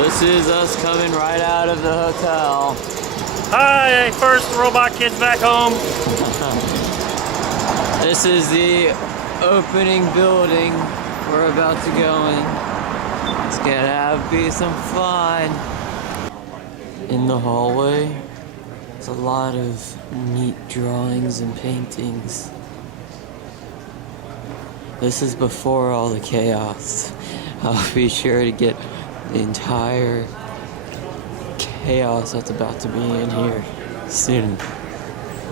This is us coming right out of the hotel. Hi, first robot kids back home. This is the opening building we're about to go in. It's gonna be some fun. In the hallway, there's a lot of neat drawings and paintings. This is before all the chaos. I'll be sure to get the entire chaos that's about to be in here soon.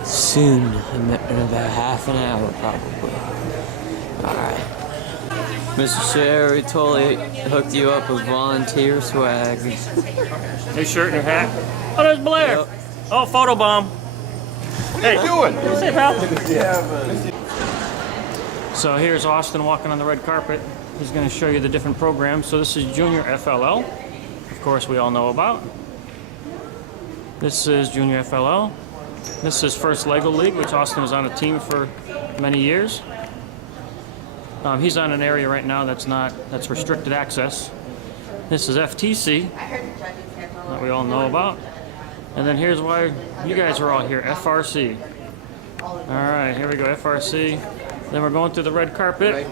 Soon, in about half an hour probably. Alright. Mr. Sherry totally hooked you up with volunteer swag. New shirt and your hat. Oh, there's Blair. Yep. Oh, photobomb. Hey, what are you doing? Say pal. Yeah, man. So here's Austin walking on the red carpet. He's going to show you the different programs. So this is Junior FLL. Of course, we all know about. This is Junior FLL. This is First Lego League, which Austin was on a team for many years. He's on an area right now that's restricted access. This is FTC, that we all know about. And then here's why you guys are all here, FRC. All right, here we go, FRC. Then we're going through the red carpet.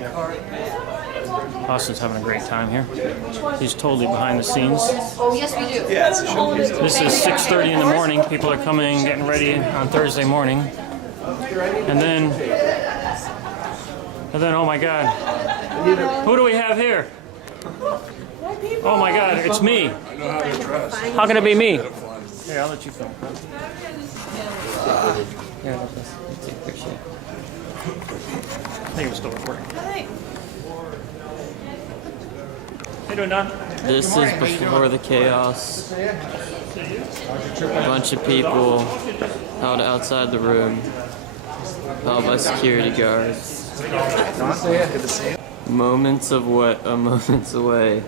Austin's having a great time here. He's totally behind the scenes. Oh, yes, we do. Yeah, it's a showcase. This is 6:30 in the morning. People are coming, getting ready on Thursday morning. And then, oh my God. Who do we have here? Oh my God, it's me. How can it be me? Here, I'll let you film. Here, let us take a picture. I think it's still recording. How you doing, Don? This is before the chaos. A bunch of people held outside the room, held by security guards. Moments away.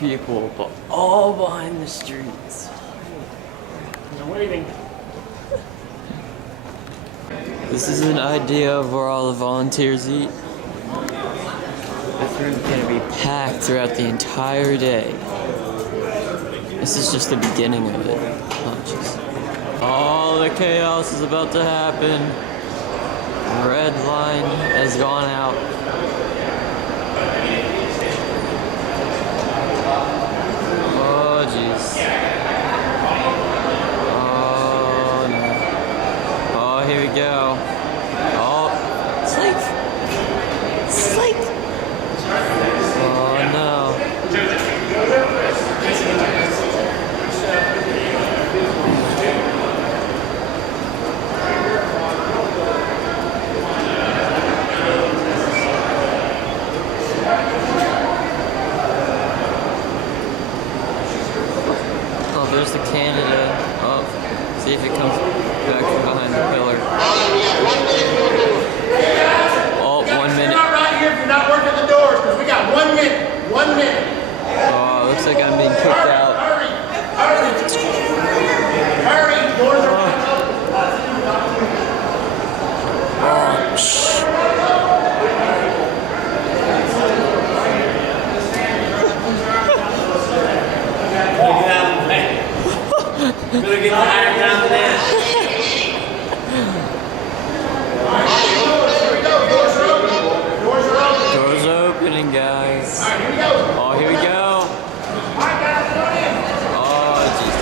People, but all behind the streets. I'm waving. This is an idea of where all the volunteers eat. This room's gonna be packed throughout the entire day. This is just the beginning of it. Oh, jeez. All the chaos is about to happen. Red line has gone out. Oh, jeez. Oh, no. Oh, here we go. Oh, sleep. Sleep. Oh, no. There's the Canada up. See if it comes back from behind the pillar. Oh, 1 minute. You're not right here if you're not working the doors, because we got 1 minute. 1 minute. Oh, looks like I'm being kicked out. Hurry. Hurry. Hurry. Doors are open. Oh, shh. Better get the iron down to that. Here we go. Doors are open. Doors are open. Doors are opening, guys. All right, here we go. Oh, here we go. All right, guys, come in. Oh, jeez.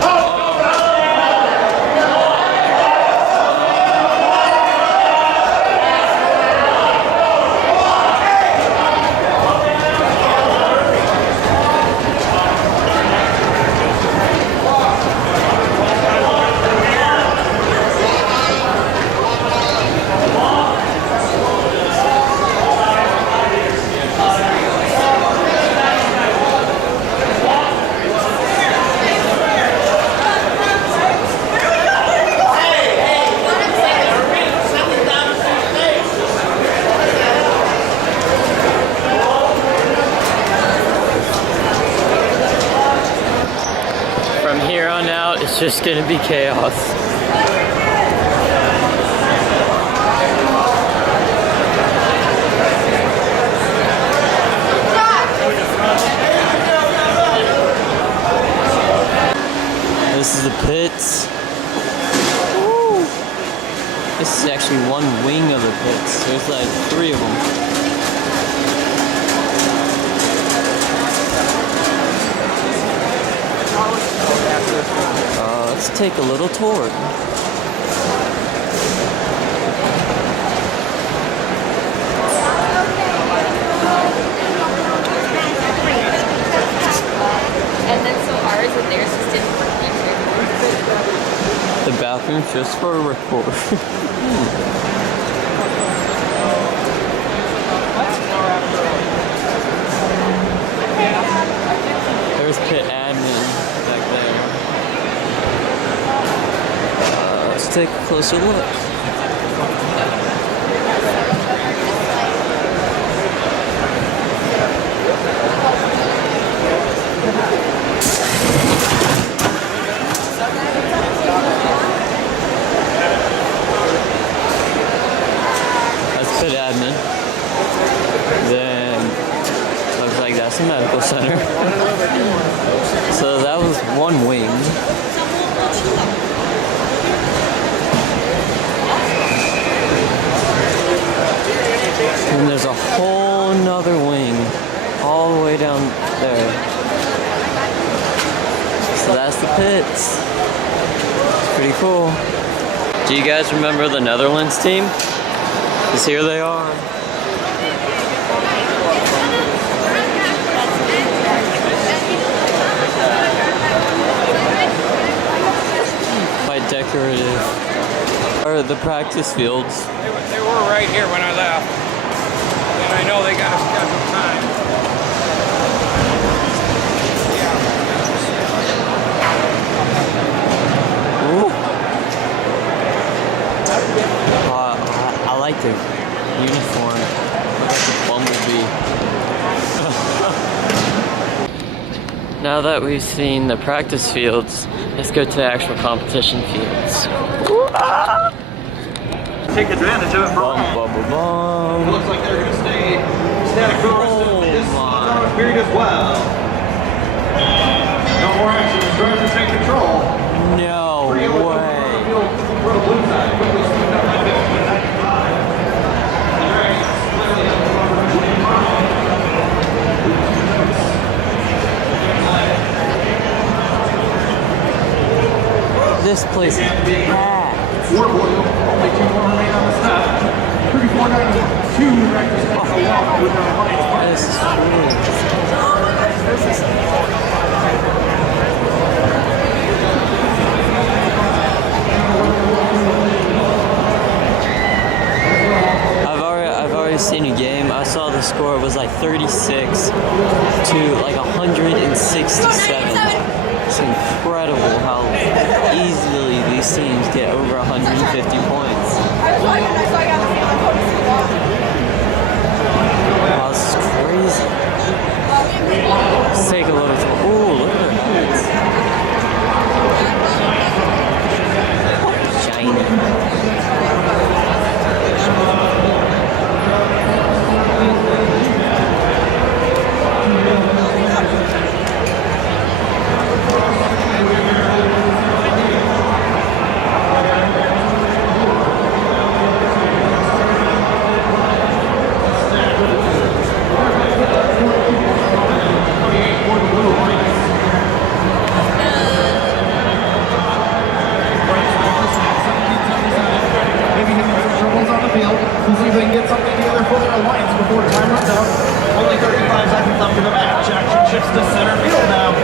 From here on out, it's just gonna be chaos. pits. Woo. This is actually one wing of the pits. There's like 3 of them. Let's take a little tour. And then so ours and theirs just didn't work either. The bathroom just for a record. There's pit admin back there. Let's take a closer look. That's pit admin. Then looks like that's a medical center. So that was one wing. And there's a whole nother wing all the way down there. So that's the pits. It's pretty cool. Do you guys remember the Netherlands team? Because here they are. Quite decorative. Or the practice fields. They were right here when I left. And I know they got a scheduled time. Ooh. I like their uniform. Like a bumblebee. Now that we've seen the practice fields, let's go to the actual competition fields. Take advantage of it for Bum, bum, bum, It bum. looks like they're going to stay static for the rest of this my. period as well. No more action. The drivers take control. No way. For the blue side. Quickly sweeping up by 50 to 95. This place is packed. Warboil, only 2 more remain on the step. 34.92 practice pass along with their Alliance This is cool. I've already seen a game. I saw the score was like 36 to like 167. It's incredible how easily these teams get over 150 points. Wow, this is crazy. Let's take a little tour. Ooh, look at their heads. Shiny. Maybe having some troubles on the field. We'll see if they can get something together for their Alliance before time runs out. Only 35 seconds left in the match. Action shifts to center field now.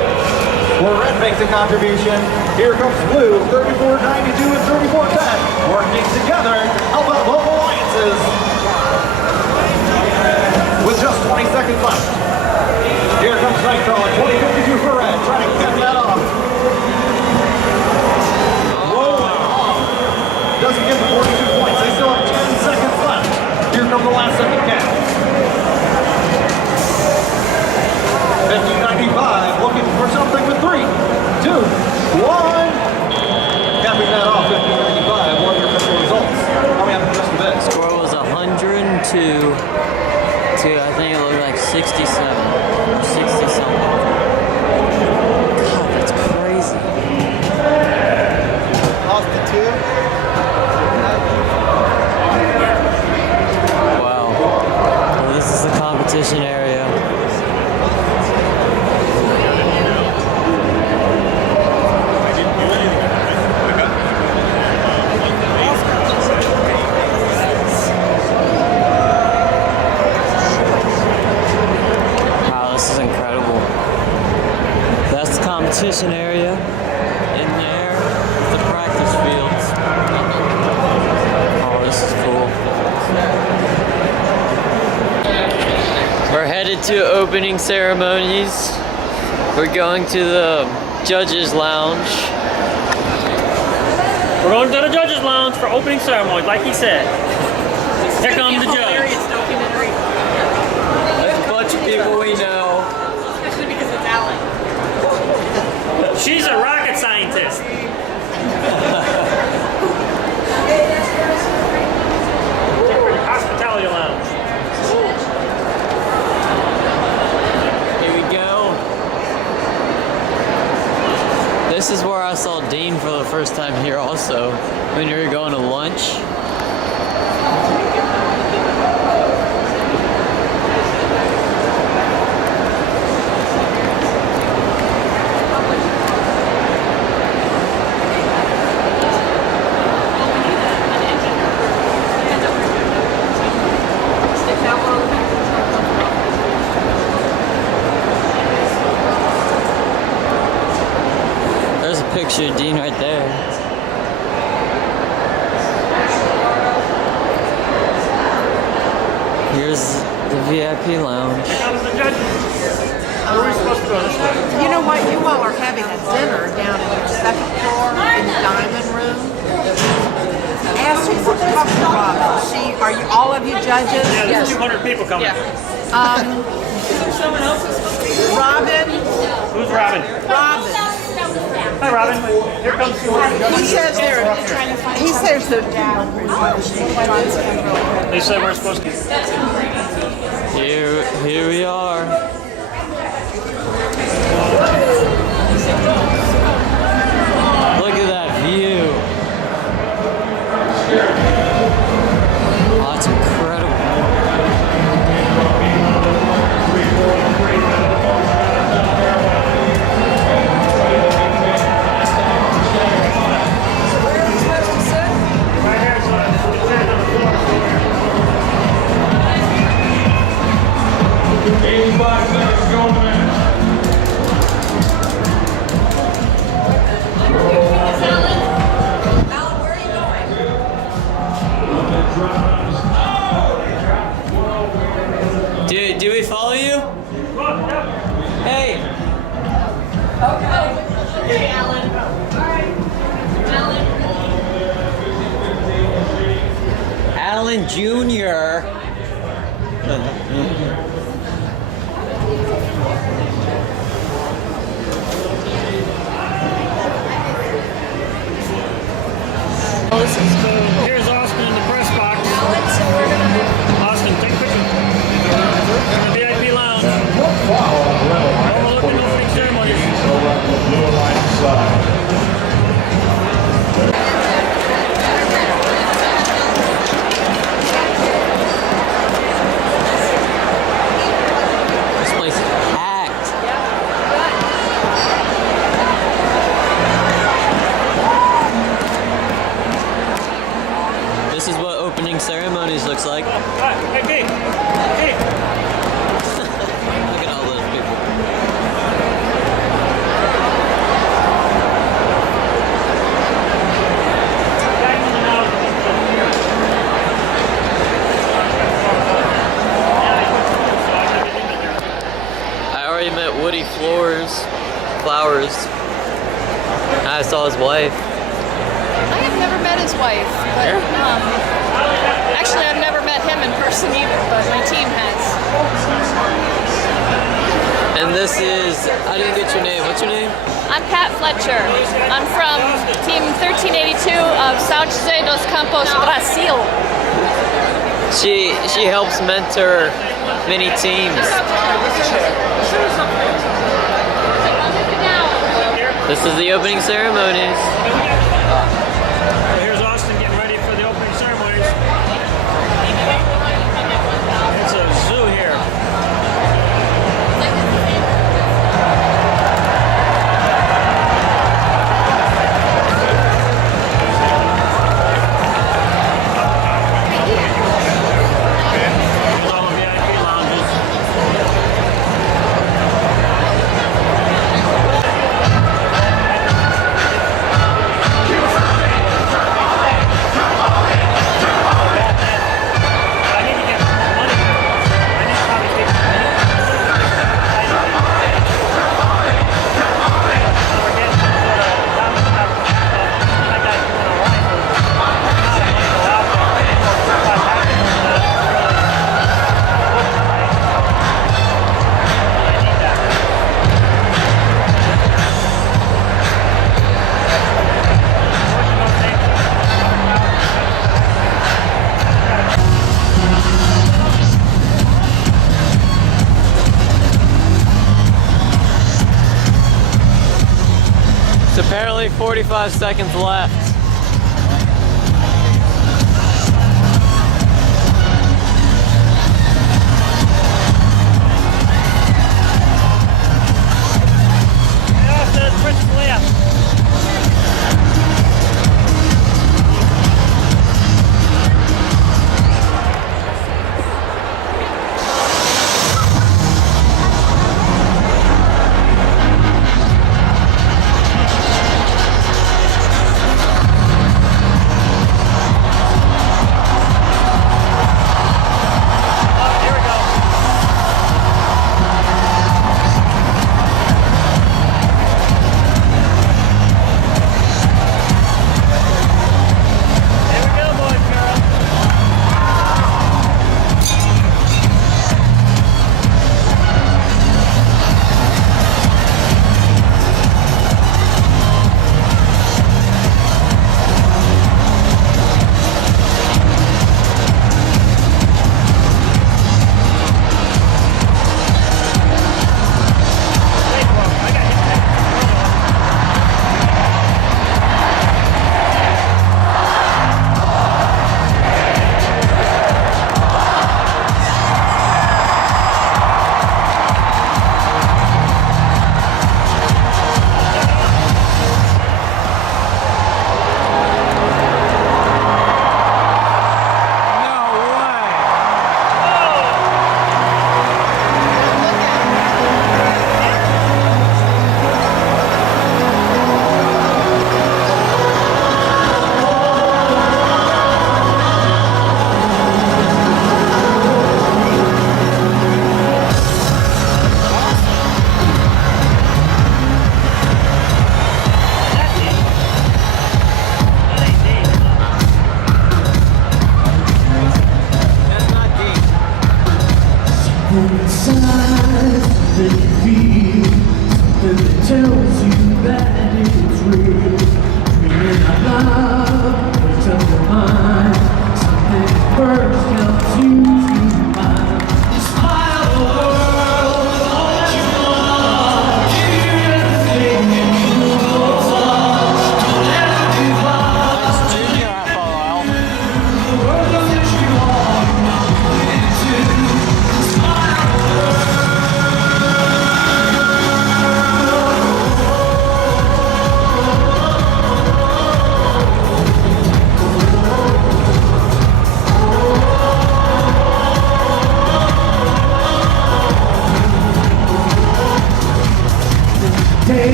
Where red makes a contribution. Here comes blue, 34-92 and 34-10. Working together, help out both alliances. With just 20 seconds left. Here comes Nightcrawler, 20-52 for red, trying to get that off. Rolling off. Doesn't get the 42 points. They still have 10 seconds left. Here comes the last second count. 50-95, looking for something with 3, 2, 1. Capping that off, 50-95. What are your official results? Coming up in just a bit. Score was 102 to, I think it looked like 67 or 67. people. That's the competition area. In there, the practice fields. Oh, this is cool. We're headed to opening ceremonies. We're going to the judges' lounge. We're going to the judges' lounge for opening ceremony, like he said. Here comes the judge. There's a bunch of people we know. Especially because it's Alan. She's a rocket scientist. Hospitality lounge. Here we go. This is where I saw Dean for the first time here also, when we were going to lunch. There's a picture of Dean right there. Here's the VIP lounge. Here comes the judges. Where are we supposed to go this way? You know what? You all are having a dinner down in your second floor in the diamond room. Ask her to talk to Robin. Are you all of you judges? Yeah, there's 200 people coming. Robin. Who's Robin? Robin. Hi, Robin. Here comes 200 judges. He says there. He says that. They said we're supposed to. Here we are. Look at that view. Oh, that's incredible. Right here, so it's on the floor. 85 seconds going to match. Alan, where are you going? Do we follow you? Hey. Okay, Alan. Alright. Alan Alan. Jr. Here's Austin in the press box. Austin, take a picture. In the VIP lounge. Overlooking opening ceremonies. This place is packed. This is what opening ceremonies looks like. Hey, Pete. Pete. Look at all those people. I already met Woody Flowers. I saw his wife. I have never met his wife, but actually I've never met him in person either, but my team has. And this is, I didn't get your name. What's your name? I'm Pat Fletcher. I'm from Team 1382 of São José dos Campos, Brazil. She helps mentor many teams. This is the opening ceremonies. Here's Austin getting ready for the opening ceremonies. It's a zoo here. Here's all the VIP lounges. It's apparently 45 seconds left.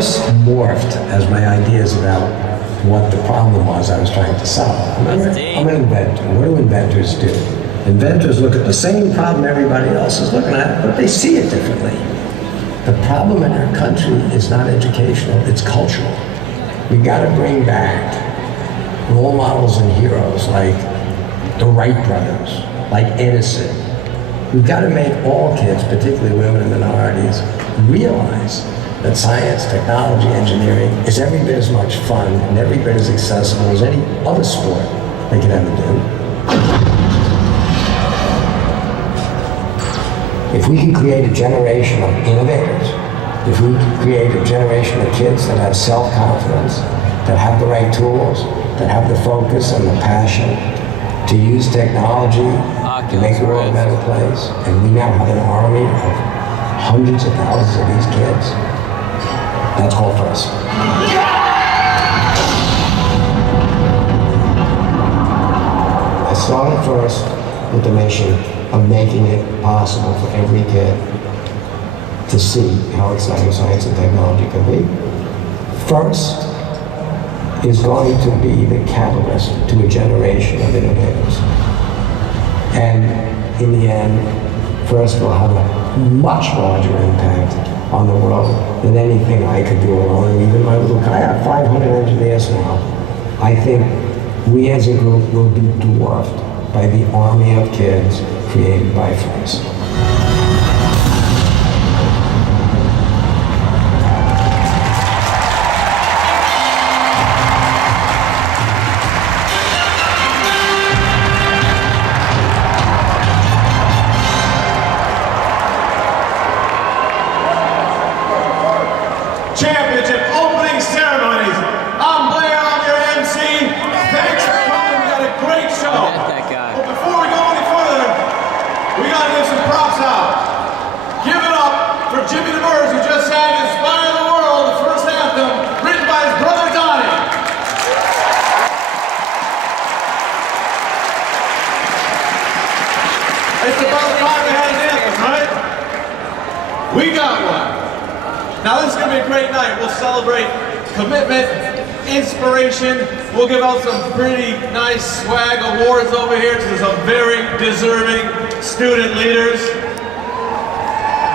course, morphed as my ideas about what the problem was I was trying to solve. I'm an inventor. What do inventors do? Inventors look at the same problem everybody else is looking at, but they see it differently. The problem in our country is not educational, it's cultural. We gotta bring back role models and heroes like the Wright brothers, like Edison. We've got to make all kids, particularly women and minorities, realize that science, technology, engineering is every bit as much fun and every bit as accessible as any other sport they could ever do. If we can create a generation of innovators, if we can create a generation of kids that have self-confidence, that have the right tools, that have the focus and the passion to use technology to make the world a better place, and we now have an army of hundreds of thousands of these kids, that's called for us. I started first with the mission of making it possible for every kid to see how exciting science and technology can be. First is going to be the catalyst to a generation of innovators. And in the end, first will have a much larger impact on the world than anything I could do alone. Even my little, I have 500 engineers now. I think we as a group will be dwarfed by the army of kids created by FIRST. Championship opening ceremonies. I'm Blair, I'm your MC. Thanks for coming, we got a great show. That guy. But before we go any further, we gotta give some props out. Give it up for Jimmy DeMers, who just sang Inspire the World, the first anthem, written by his brother Donnie. It's about time we had an anthem, right? We got one. Now this is going to be a great night. We'll celebrate commitment, inspiration. We'll give out some pretty nice swag awards over here to some very deserving student leaders.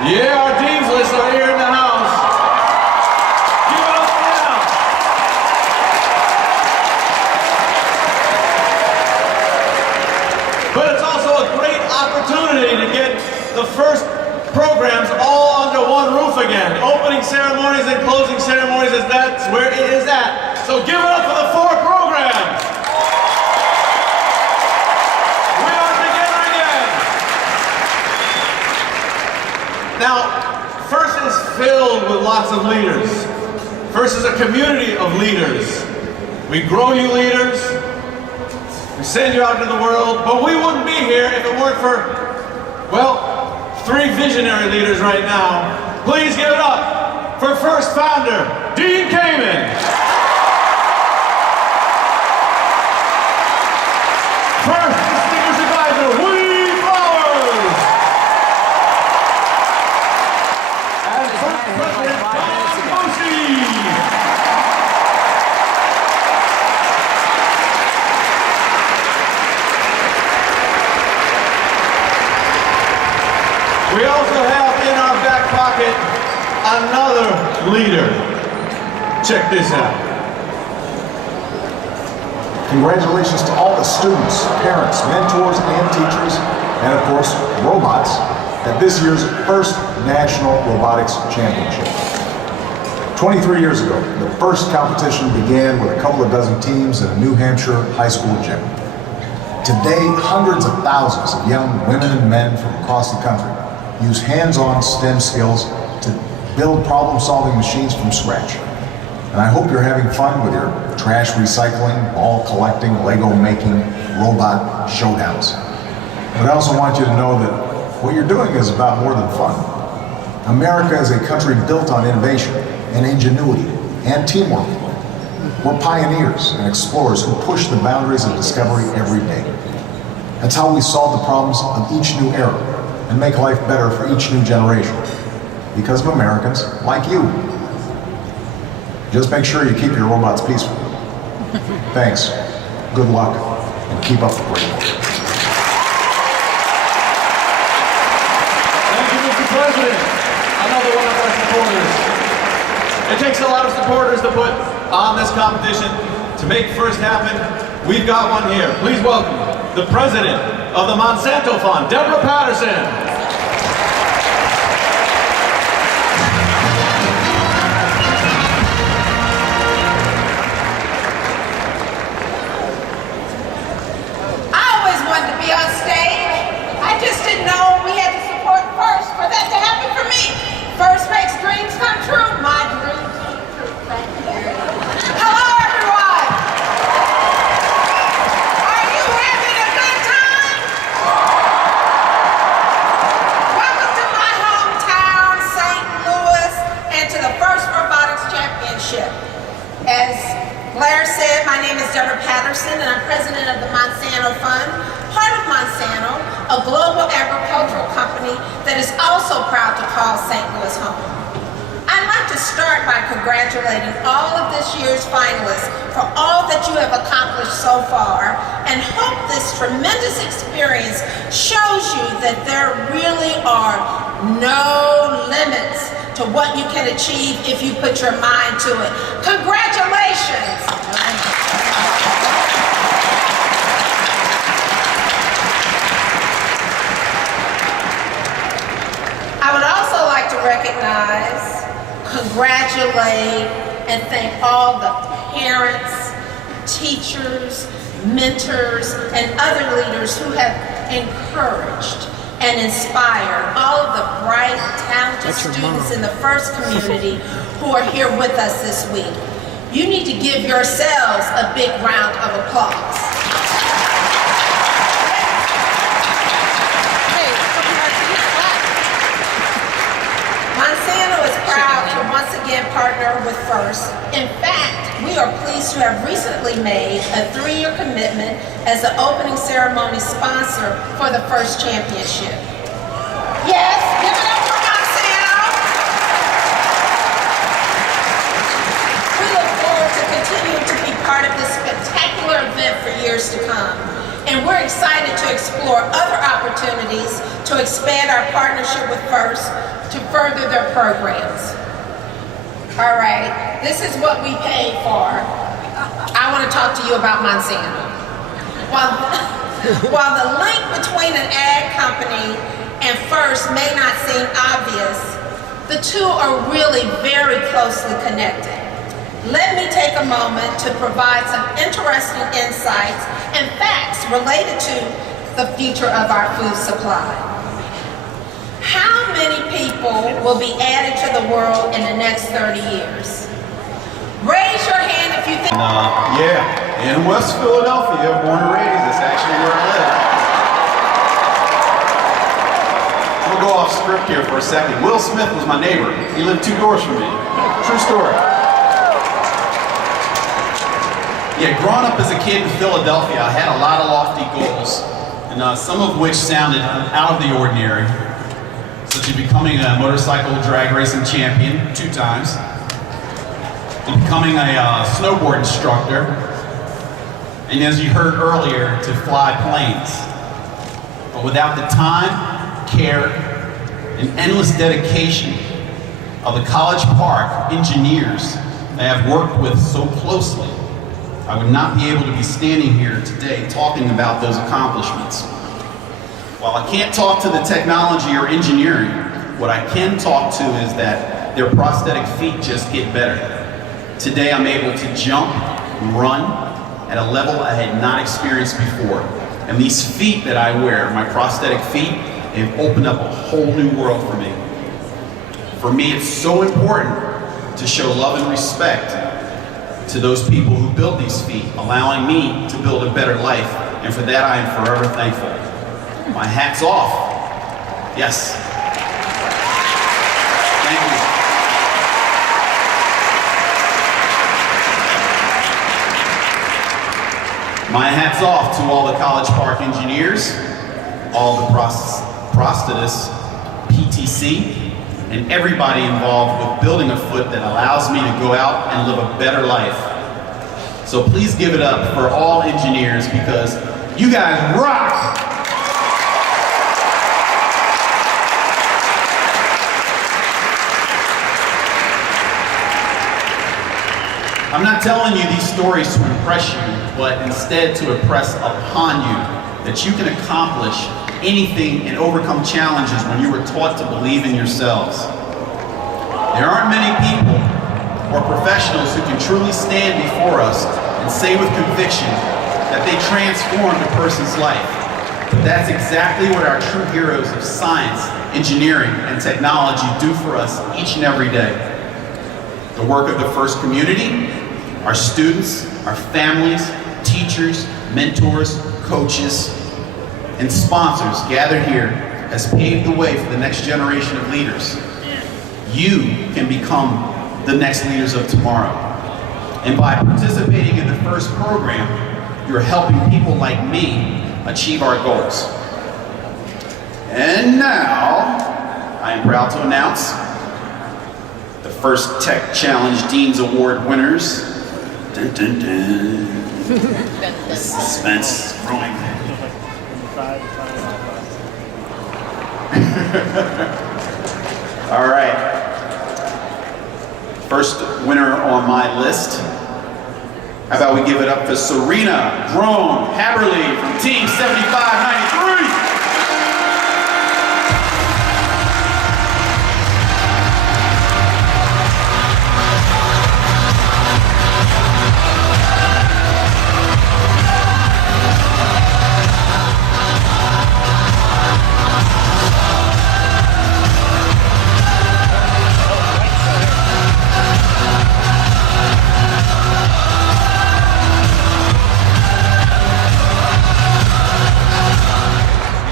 Yeah, our Dean's List are here in the house. Give it up for them. But it's also a great opportunity to get the first programs all under one roof again. Opening ceremonies and closing ceremonies, that's where it is at. So give it up for the 4 programs. We are together again. Now, FIRST is filled with lots of leaders. FIRST is a community of leaders. We grow you leaders. We send you out into the world, but we wouldn't be here if it weren't for, well, 3 visionary leaders right now. Please give it up for FIRST founder, Dean Kamen. FIRST distinguished advisor, Woody Flowers. And FIRST president, Tom Bouchy. We also have in our back pocket another leader. Check this out. Congratulations to all the students, parents, mentors, and teachers, and of course, robots, at this year's first National Robotics Championship. 23 years ago, the first competition began with a couple of dozen teams in a New Hampshire high school gym. Today, hundreds of thousands of young women and men from across the country use hands-on STEM skills to build problem-solving machines from scratch. And I hope you're having fun with your trash recycling, ball collecting, Lego making, robot showdowns. But I also want you to know that what you're doing is about more than fun. America is a country built on innovation and ingenuity and teamwork. We're pioneers and explorers who push the boundaries of discovery every day. That's how we solve the problems of each new era and make life better for each new generation. Because of Americans like you. Just make sure you keep your robots peaceful. Thanks. Good luck, and keep up the great work. Thank you, Mr. President. Another one of our supporters. It takes a lot of supporters to put on this competition. To make first happen, we've got one here. Please welcome the president of the Monsanto Fund, Deborah Patterson. I just didn't know we had to support first for that to happen for me. First makes dreams come true. My dreams come true. Thank you. Hello, everyone. Are you having a good time? Welcome to my hometown, St. Louis, and to the first Robotics Championship. As Blair said, my name is Deborah Patterson, and I'm president of the Monsanto Fund, part of Monsanto, a global agricultural company that is also proud to call St. Louis home. I'd like to start by congratulating all of this year's finalists for all that you have accomplished so far, and hope this tremendous experience shows you that there really are no limits to what you can achieve if you put your mind to it. Congratulations! I would also like to recognize, congratulate, and thank all the parents, teachers, mentors, and other leaders who have encouraged and inspired all of the bright, talented students in the FIRST community who are here with us this week. You need to give yourselves a big round of applause. Monsanto is proud to once again partner with FIRST. In fact, we are pleased to have recently made a 3-year commitment as the opening ceremony sponsor for the FIRST Championship. Yes, give it up for Monsanto! We look forward to continuing to be part of this spectacular event for years to come. And we're excited to explore other opportunities to expand our partnership with FIRST to further their programs. All right, this is what we paid for. I want to talk to you about Monsanto. While the link between an ag company and FIRST may not seem obvious, the two are really very closely connected. Let me take a moment to provide some interesting insights and facts related to the future of our food supply. How many people will be added to the world in the next 30 years? Raise your hand if you think... Yeah, in West Philadelphia, born and raised, that's actually where I live. We'll go off script here for a second. Will Smith was my neighbor. He lived 2 doors from me. True story. Yeah, growing up as a kid in Philadelphia, I had a lot of lofty goals, and some of which sounded out of the ordinary, such as becoming a motorcycle drag racing champion 2 times, and becoming a snowboard instructor, and as you heard earlier, to fly planes. But without the time, care, and endless dedication of the College Park engineers that I have worked with so closely, I would not be able to be standing here today talking about those accomplishments. While I can't talk to the technology or engineering, what I can talk to is that their prosthetic feet just get better. Today I'm able to jump and run at a level I had not experienced before. And these feet that I wear, my prosthetic feet, have opened up a whole new world for me. For me, it's so important to show love and respect to those people who build these feet, allowing me to build a better life, and for that I am forever thankful. My hat's off. Yes. Thank you. My hat's off to all the College Park engineers, all the prosthetists, PTC, and everybody involved with building a foot that allows me to go out and live a better life. So please give it up for all engineers because you guys rock! I'm not telling you these stories to impress you, but instead to impress upon you that you can accomplish anything and overcome challenges when you were taught to believe in yourselves. There aren't many people or professionals who can truly stand before us and say with conviction that they transformed a person's life. But that's exactly what our true heroes of science, engineering, and technology do for us each and every day. The work of the FIRST community, our students, our families, teachers, mentors, coaches, and sponsors gathered here has paved the way for the next generation of leaders. You can become the next leaders of tomorrow. And by participating in the FIRST program, you're helping people like me achieve our goals. And now, I am proud to announce the FIRST Tech Challenge Dean's Award winners. Dun, dun, dun. The suspense is growing. All right. First winner on my list. How about we give it up for Serena Drone Haberly from Team 7593.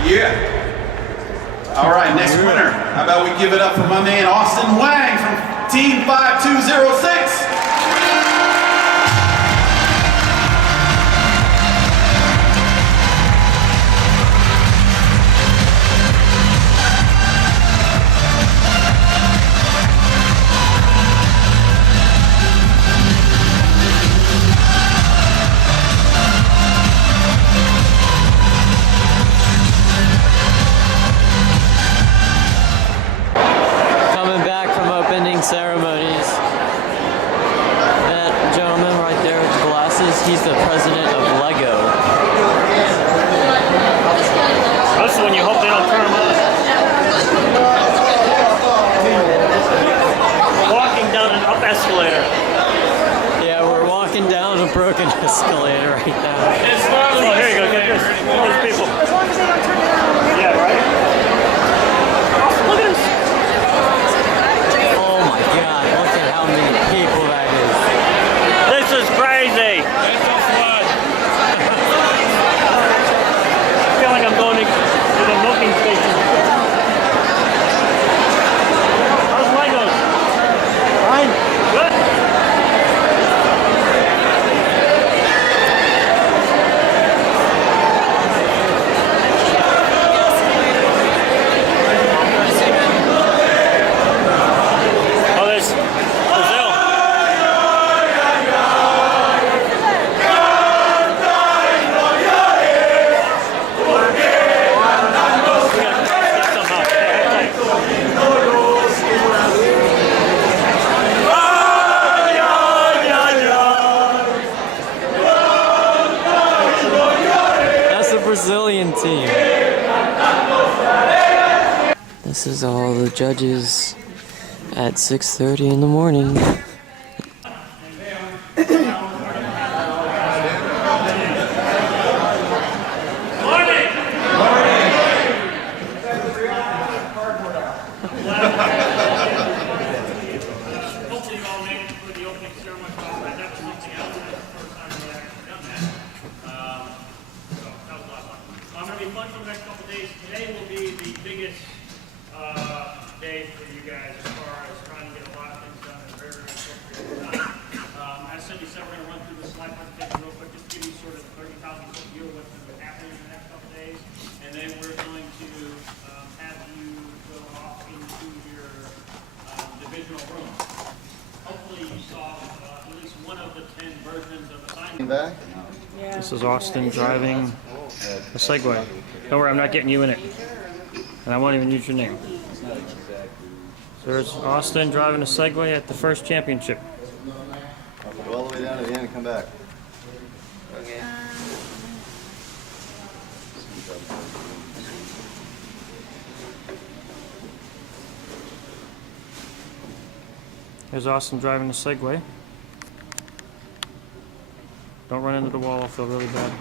Yeah. All right, next winner. How about we give it up for my man Austin Wang from Team 5206. Ceremonies. That gentleman right there with the glasses, he's the president of Lego. That's when you hope they don't turn them on. Walking down an up escalator. Yeah, we're walking down a broken escalator right now. Oh, here you go, get this. All those people. As long as they don't turn it on. Yeah, right? Look at this. Oh my God, look at how many people that is. This is crazy. I feel like I'm going to the milking station. How's Legos? Fine. Good. Brazilian team. This is all the judges at 6:30 in the morning. Day for you guys as far as trying to get a lot of things done in a very, very short period of time. As Cindy said, we're going to run through this slide presentation real quick, just to give you sort of the 30,000 foot view of what's going to be happening in the next couple of days. And then we're going to have you go off into your back. This is Austin driving a Segway. Don't worry, I'm not getting you in it. And I won't even use your name. So there's Austin driving a Segway at the first championship. Go all the way down to the end and come back. Okay. There's Austin driving a Segway. Don't run into the wall, I'll feel really bad.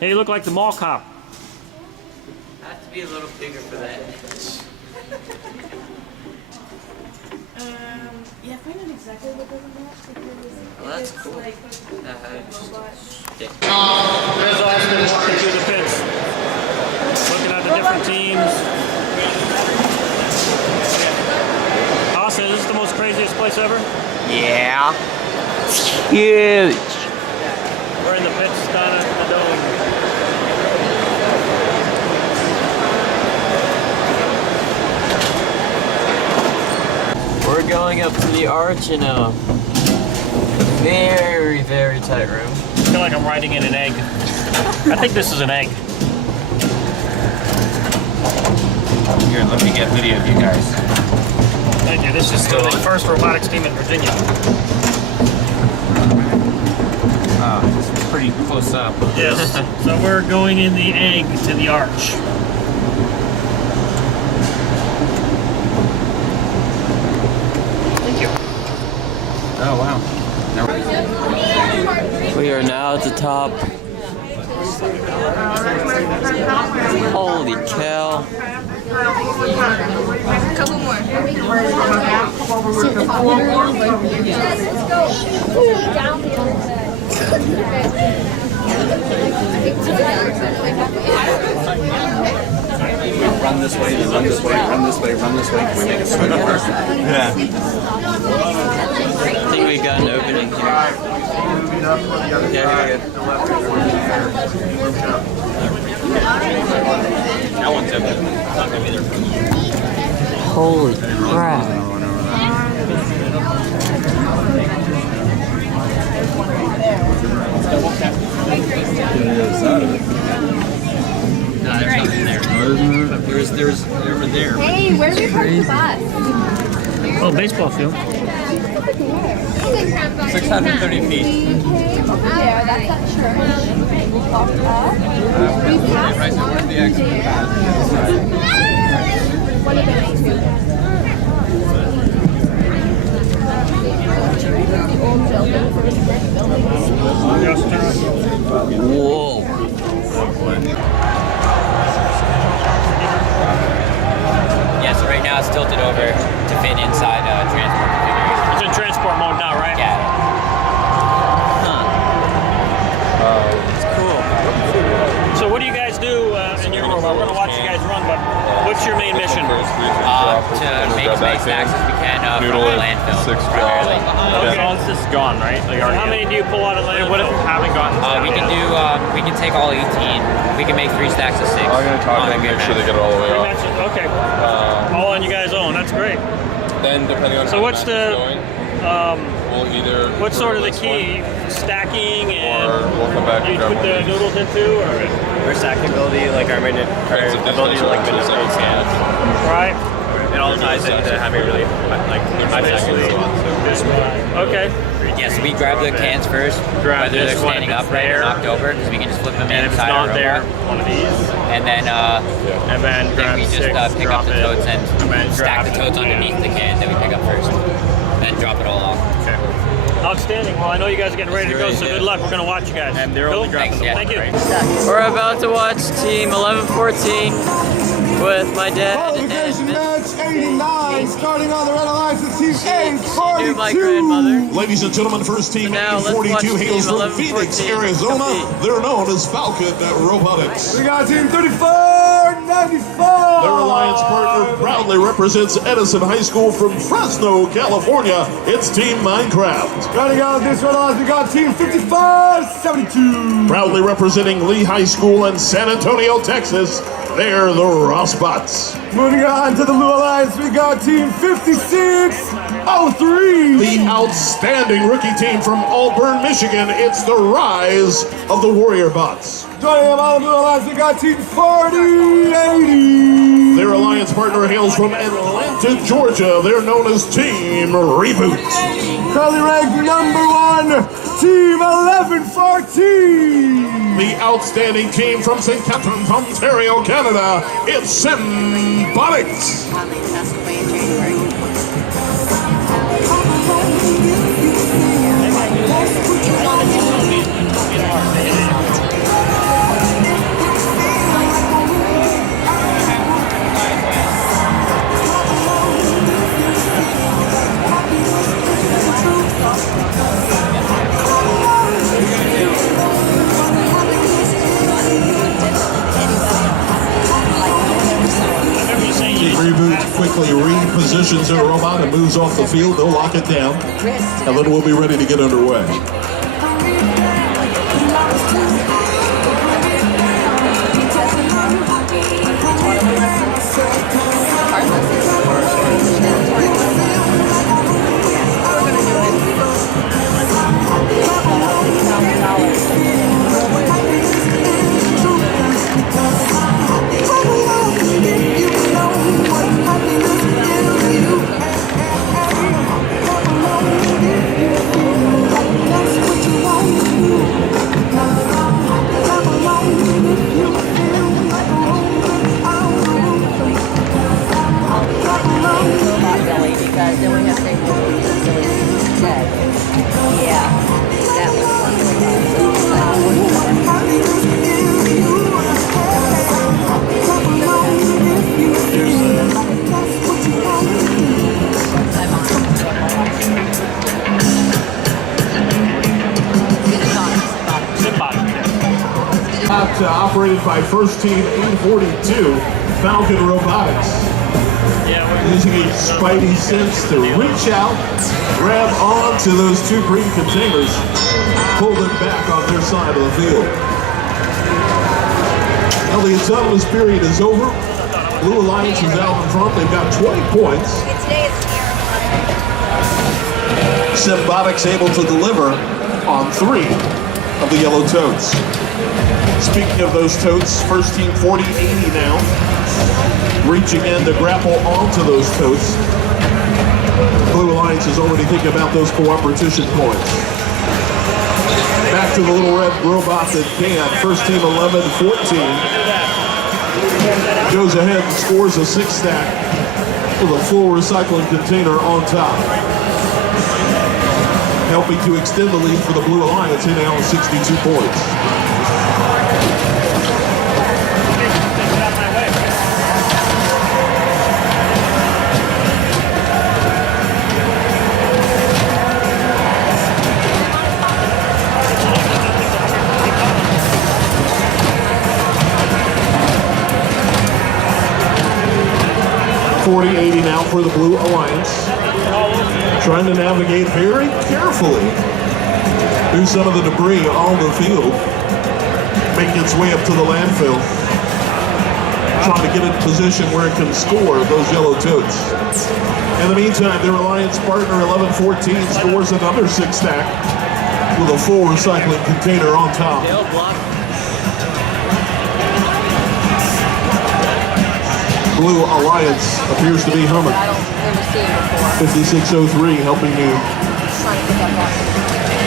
Hey, you look like the mall cop. I have to be a little bigger for that. Yeah, find out exactly what doesn't match because Well, that's cool. There's Austin walking through the pits. Looking at the different teams. Austin, is this the most craziest place ever? Yeah. It's huge. We're in the pits, kind of the dome. We're going up to the arch in a very, very tight room. I feel like I'm riding in an egg. I think this is an egg. Here, let me get video of you guys. Thank you. This is still the first robotics team in Virginia. It's pretty close up. Yes. So we're going in the egg to the arch. Thank you. Oh, wow. We are now at the top. Holy cow. couple more. Down the other side. Run this way, run this way, run this way, run this way. Can we make it straight up first? Yeah. I think we got an opening here. Yeah, here we go. That one's open. It's not gonna be there. Holy crap. There's over there. Hey, where do we park the bus? Oh, baseball field. 630 feet. There, that's that church. We walked up. We passed Right, so where's the exit? one of the nice two. The old building, first brick building. Whoa. Yeah, so right now it's tilted over to fit inside transport configuration. It's in transport mode now, right? Yeah. It's cool. So what do you guys do? And we're going to watch you guys run, but what's your main mission? To make as many snacks as we can from the landfill, primarily. Okay. All this is gone, right? Like, how many do you pull out of landfill? What if you haven't gotten? We can take all 18. We can make 3 stacks of 6. I'm going to talk to them, make sure they get it all the way off. Okay. All on you guys' own. That's great. Then, depending on so what's the we'll either what's sort of the key? Stacking and or we'll come back you and grab put the noodles into, or our stacking ability, like our ability to like minute scan. Right. It all ties into having really like high stacking. Okay. Yes, we grab the cans first, whether they're standing upright or knocked over, because we can just flip them inside our robot. One of these. And then we just pick up the totes and stack the totes underneath the can that we pick up first. Then drop it all off. Okay. Outstanding. Well, I know you guys are getting ready to go, so good luck. We're going to watch you guys. And they're only dropping the Thank you. We're about to watch Team 1114 with my dad and match 89, starting on the red alliance with Team knew my grandmother. Ladies and gentlemen, first team So now let's watch 42 hails Team from Phoenix, Arizona. compete. They're known as Falcon Robotics. We got Team 3494. Their alliance partner proudly represents Edison High School from Fresno, California. It's Team Minecraft. Starting out this red alliance, we got Team 5572. Proudly representing Lee High School in San Antonio, Texas. They're the Rossbots. Moving on to the Blue Alliance, we got Team 5603. The outstanding rookie team from Auburn, Michigan. It's the rise of the Warrior Bots. Joining them on the Blue Alliance, we got Team 4080. Their alliance partner hails from Atlanta, Georgia. They're known as Team Reboot. Currently ranked #1, Team 1114. The outstanding team from St. Catharines, Ontario, Canada. It's Robotics. Reboot quickly repositions their robot and moves off the field. They'll lock it down, and then we'll be ready to get underway. Operated by first team 842, Falcon Robotics. Using a spidey sense to reach out, grab onto those two green containers, pull them back on their side of the field. Now the autonomous period is over. Blue Alliance is out in front. They've got 20 points. Robotics able to deliver on 3 of the yellow totes. Speaking of those totes, first team 4080 now, reaching in to grapple onto those totes. Blue Alliance is already thinking about those cooperation points. Back to the little red robot that can. First team 1114 goes ahead and scores a 6-stack with a full recycling container on top. Helping to extend the lead for the Blue Alliance in now with 62 points. 4080 now for the Blue Alliance. Trying to navigate very carefully through some of the debris on the field, making its way up to the landfill. Trying to get it in position where it can score those yellow totes. In the meantime, their alliance partner 1114 scores another 6-stack with a full recycling container on top. Blue Alliance appears to be humming. 5603 helping to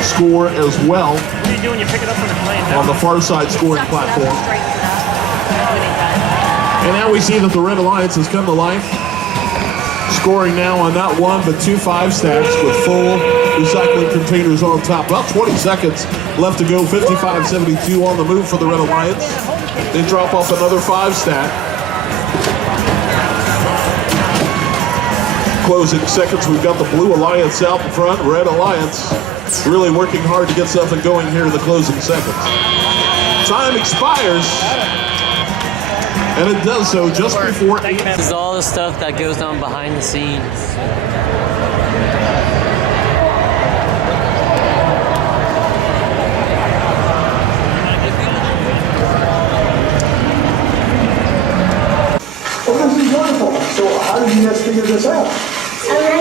score as well. What are you doing? You pick it up from the plane. On the far side scoring platform. And now we see that the Red Alliance has come to life. Scoring now on not 1 but 2 5-stacks with full recycling containers on top. About 20 seconds left to go. 55-72 on the move for the Red Alliance. They drop off another 5-stack. Closing seconds, we've got the Blue Alliance out in front. Red Alliance really working hard to get something going here in the closing seconds. Time expires, and it does so just before 8. This is all the stuff that goes on behind the scenes. did you guys figure this out? I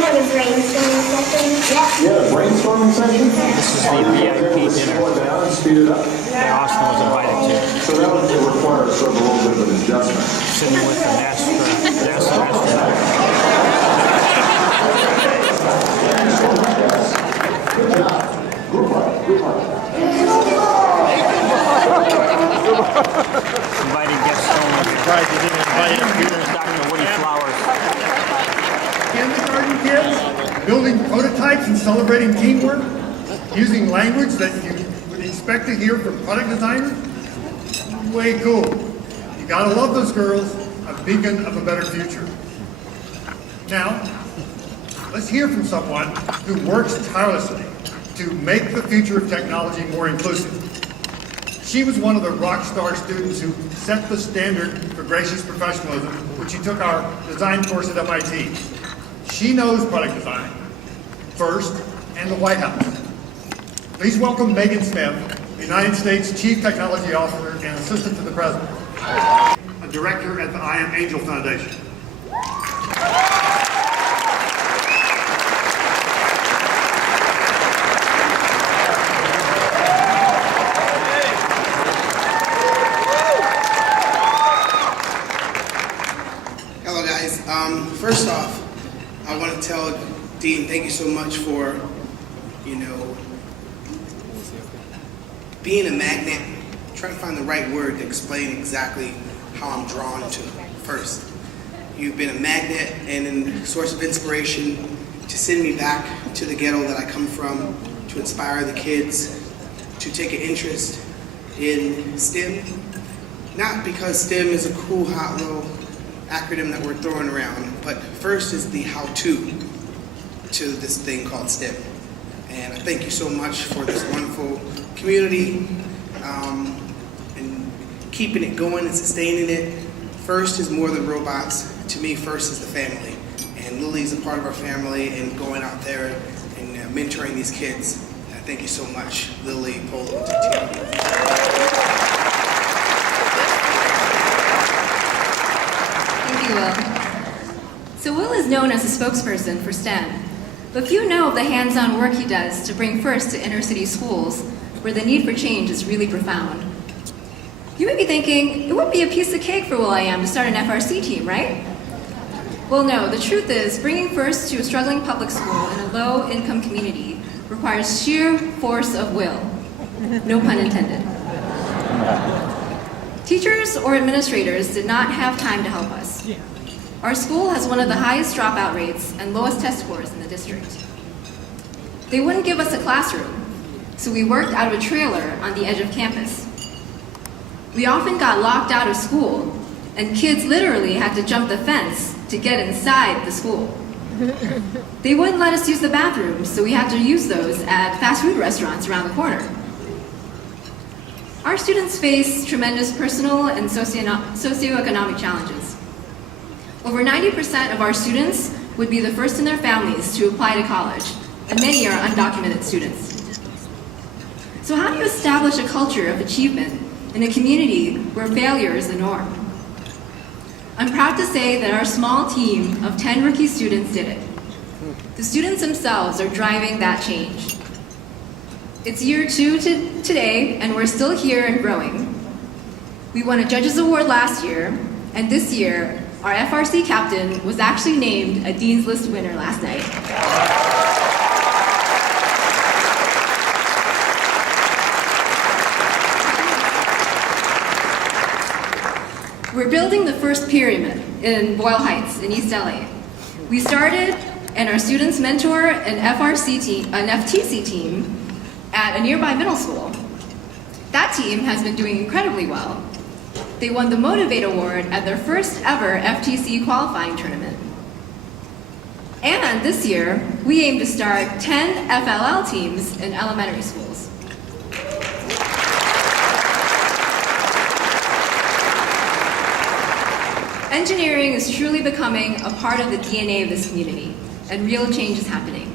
had a brainstorming session. You had a brainstorming session? This is the VIP dinner Slow it down and speed it up. that Austin was invited to. So that would require sort of a little bit of an adjustment. Sitting with the NASA astronaut. Good job. Group work. Group work. Inviting guests only. Surprised you didn't invite him. Here's Dr. Woody Flowers. Kindergarten kids, building prototypes and celebrating teamwork, using language that you would expect to hear from product designers. Way cool. You gotta love those girls, a beacon of a better future. Now, let's hear from someone who works tirelessly to make the future of technology more inclusive. She was one of the rock star students who set the standard for gracious professionalism when she took our design course at MIT. She knows product design, FIRST, and the White House. Please welcome Megan Smith, United States Chief Technology Officer and Assistant to the President, a director at the I Am Angel Foundation. Hello guys. First off, I want to tell Dean, thank you so much for, being a magnet. Trying to find the right word to explain exactly how I'm drawn to FIRST. You've been a magnet and a source of inspiration to send me back to the ghetto that I come from, to inspire the kids to take an interest in STEM. Not because STEM is a cool, hot little acronym that we're throwing around, but FIRST is the how-to to this thing called STEM. And I thank you so much for this wonderful community and keeping it going and sustaining it. FIRST is more than robots. To me, FIRST is the family. And Lily's a part of our family and going out there and mentoring these kids. Thank you so much, Lily, Polo, and Tatiana. Thank you, Will. So Will is known as a spokesperson for STEM, but few know of the hands-on work he does to bring FIRST to inner-city schools, where the need for change is really profound. You may be thinking, it wouldn't be a piece of cake for Will.i.am to start an FRC team, right? Well, no, the truth is, bringing FIRST to a struggling public school in a low-income community requires sheer force of will. No pun intended. Teachers or administrators did not have time to help us. Our school has one of the highest dropout rates and lowest test scores in the district. They wouldn't give us a classroom, so we worked out of a trailer on the edge of campus. We often got locked out of school, and kids literally had to jump the fence to get inside the school. They wouldn't let us use the bathrooms, so we had to use those at fast food restaurants around the corner. Our students face tremendous personal and socioeconomic challenges. Over 90% of our students would be the first in their families to apply to college, and many are undocumented students. So how do you establish a culture of achievement in a community where failure is the norm? I'm proud to say that our small team of 10 rookie students did it. The students themselves are driving that change. It's year 2 today, and we're still here and growing. We won a Judges Award last year, and this year, our FRC captain was actually named a Dean's List winner last night. We're building the first pyramid in Boyle Heights in East LA. We started, and our students mentor an FTC team at a nearby middle school. That team has been doing incredibly well. They won the Motivate Award at their first ever FTC qualifying tournament. And this year, we aim to start 10 FLL teams in elementary schools. Engineering is truly becoming a part of the DNA of this community, and real change is happening.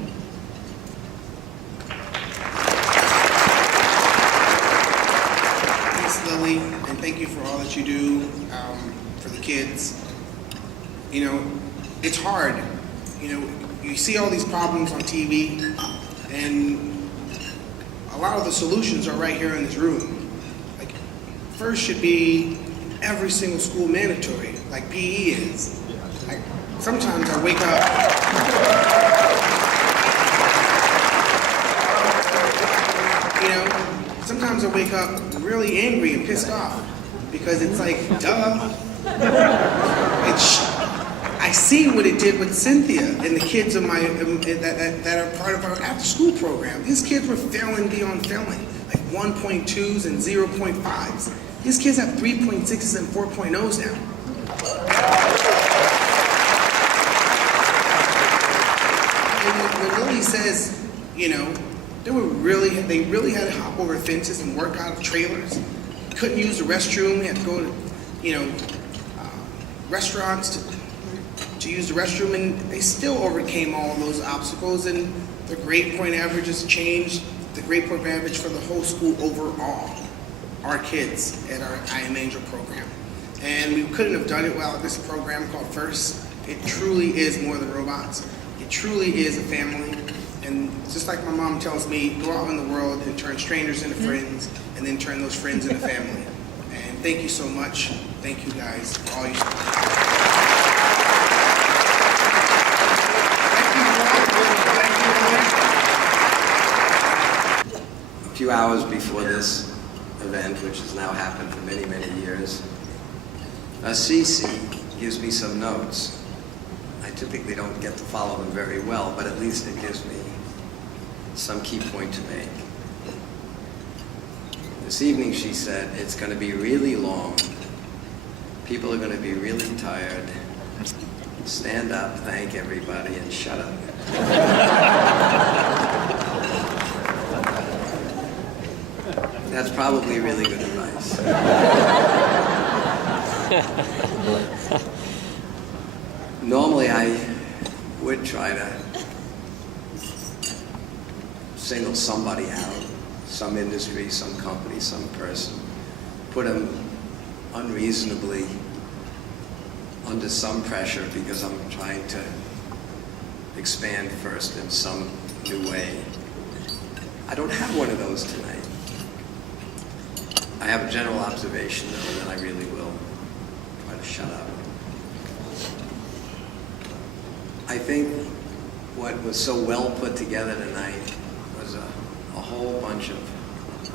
Thanks, Lily, and thank you for all that you do for the kids. You know, it's hard. You know, you see all these problems on TV, and a lot of the solutions are right here in this room. Like, first should be every single school mandatory, like PE is. Like, sometimes I wake up, you know, sometimes I wake up really angry and pissed off because it's like, duh. I see what it did with Cynthia and the kids of my that are part of our after-school program. These kids were failing beyond failing, like 1.2s and 0.5s. These kids have 3.6s and 4.0s now. And when Lily says, you know, they really had to hop over fences and work out of trailers. Couldn't use the restroom. They had to go to, you know, restaurants to use the restroom, and they still overcame all of those obstacles, and their grade point averages changed, the grade point average for the whole school overall, our kids at our I Am Angel program. And we couldn't have done it without this program called FIRST. It truly is more than robots. It truly is a family. And just like my mom tells me, go out in the world and turn strangers into friends, and then turn those friends into family. And thank you so much. Thank you guys for all your support. A few hours before this event, which has now happened for many, many years, Cece gives me some notes. I typically don't get to follow them very well, but at least it gives me some key point to make. This evening, she said, it's going to be really long. People are going to be really tired. Stand up, thank everybody, and shut up. That's probably really good advice. Normally, I would try to single somebody out, some industry, some company, some person, put them unreasonably under some pressure because I'm trying to expand FIRST in some new way. I don't have one of those tonight. I have a general observation, though, and then I really will try to shut up. I think what was so well put together tonight was a whole bunch of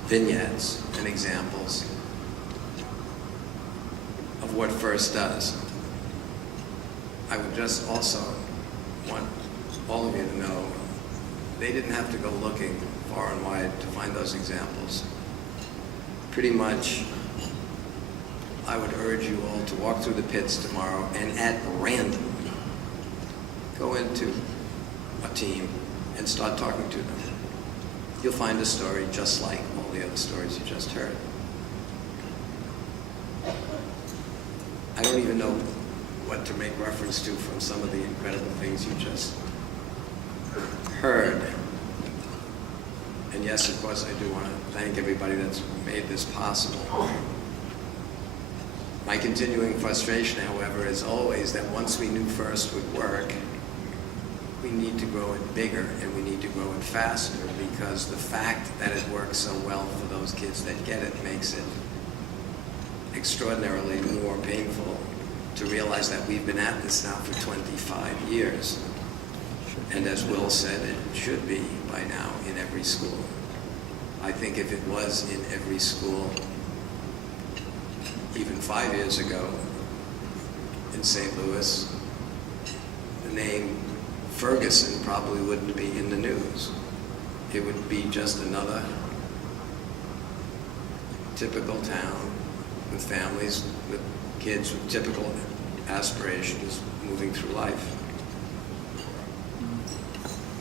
vignettes and examples of what FIRST does. I would just also want all of you to know they didn't have to go looking far and wide to find those examples. Pretty much, I would urge you all to walk through the pits tomorrow and at random go into a team and start talking to them. You'll find a story just like all the other stories you just heard. I don't even know what to make reference to from some of the incredible things you just heard. And yes, of course, I do want to thank everybody that's made this possible. My continuing frustration, however, is always that once we knew FIRST would work, we need to grow it bigger and we need to grow it faster, because the fact that it works so well for those kids that get it makes it extraordinarily more painful to realize that we've been at this now for 25 years. And as Will said, it should be by now in every school. I think if it was in every school, even 5 years ago in St. Louis, the name Ferguson probably wouldn't be in the news. It would be just another typical town with families, with kids with typical aspirations moving through life.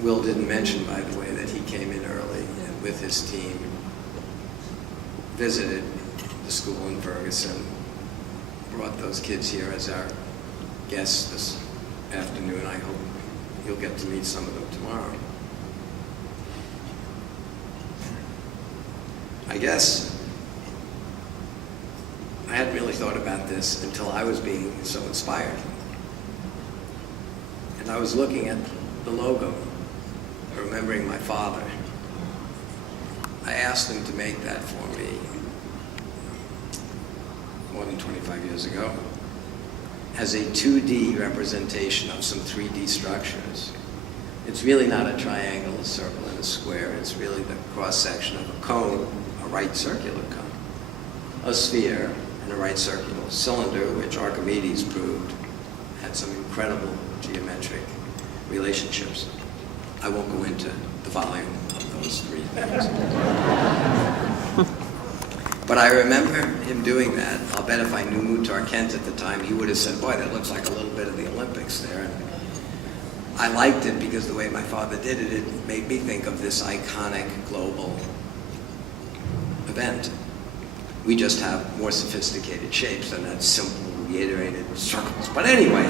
Will didn't mention, by the way, that he came in early and with his team visited the school in Ferguson, brought those kids here as our guests this afternoon. I hope you'll get to meet some of them tomorrow. I guess I hadn't really thought about this until I was being so inspired. I was looking at the logo, remembering my father. I asked him to make that for me more than 25 years ago as a 2D representation of some 3D structures. It's really not a triangle, a circle, and a square. It's really the cross-section of a cone, a right circular cone, a sphere, and a right circular cylinder, which Archimedes proved had some incredible geometric relationships. I won't go into the volume of those three things. But I remember him doing that. I'll bet if I knew Muhtar Kent at the time, he would have said, boy, that looks like a little bit of the Olympics there. And I liked it because the way my father did it, it made me think of this iconic global event. We just have more sophisticated shapes than that simple, reiterated circles. But anyway,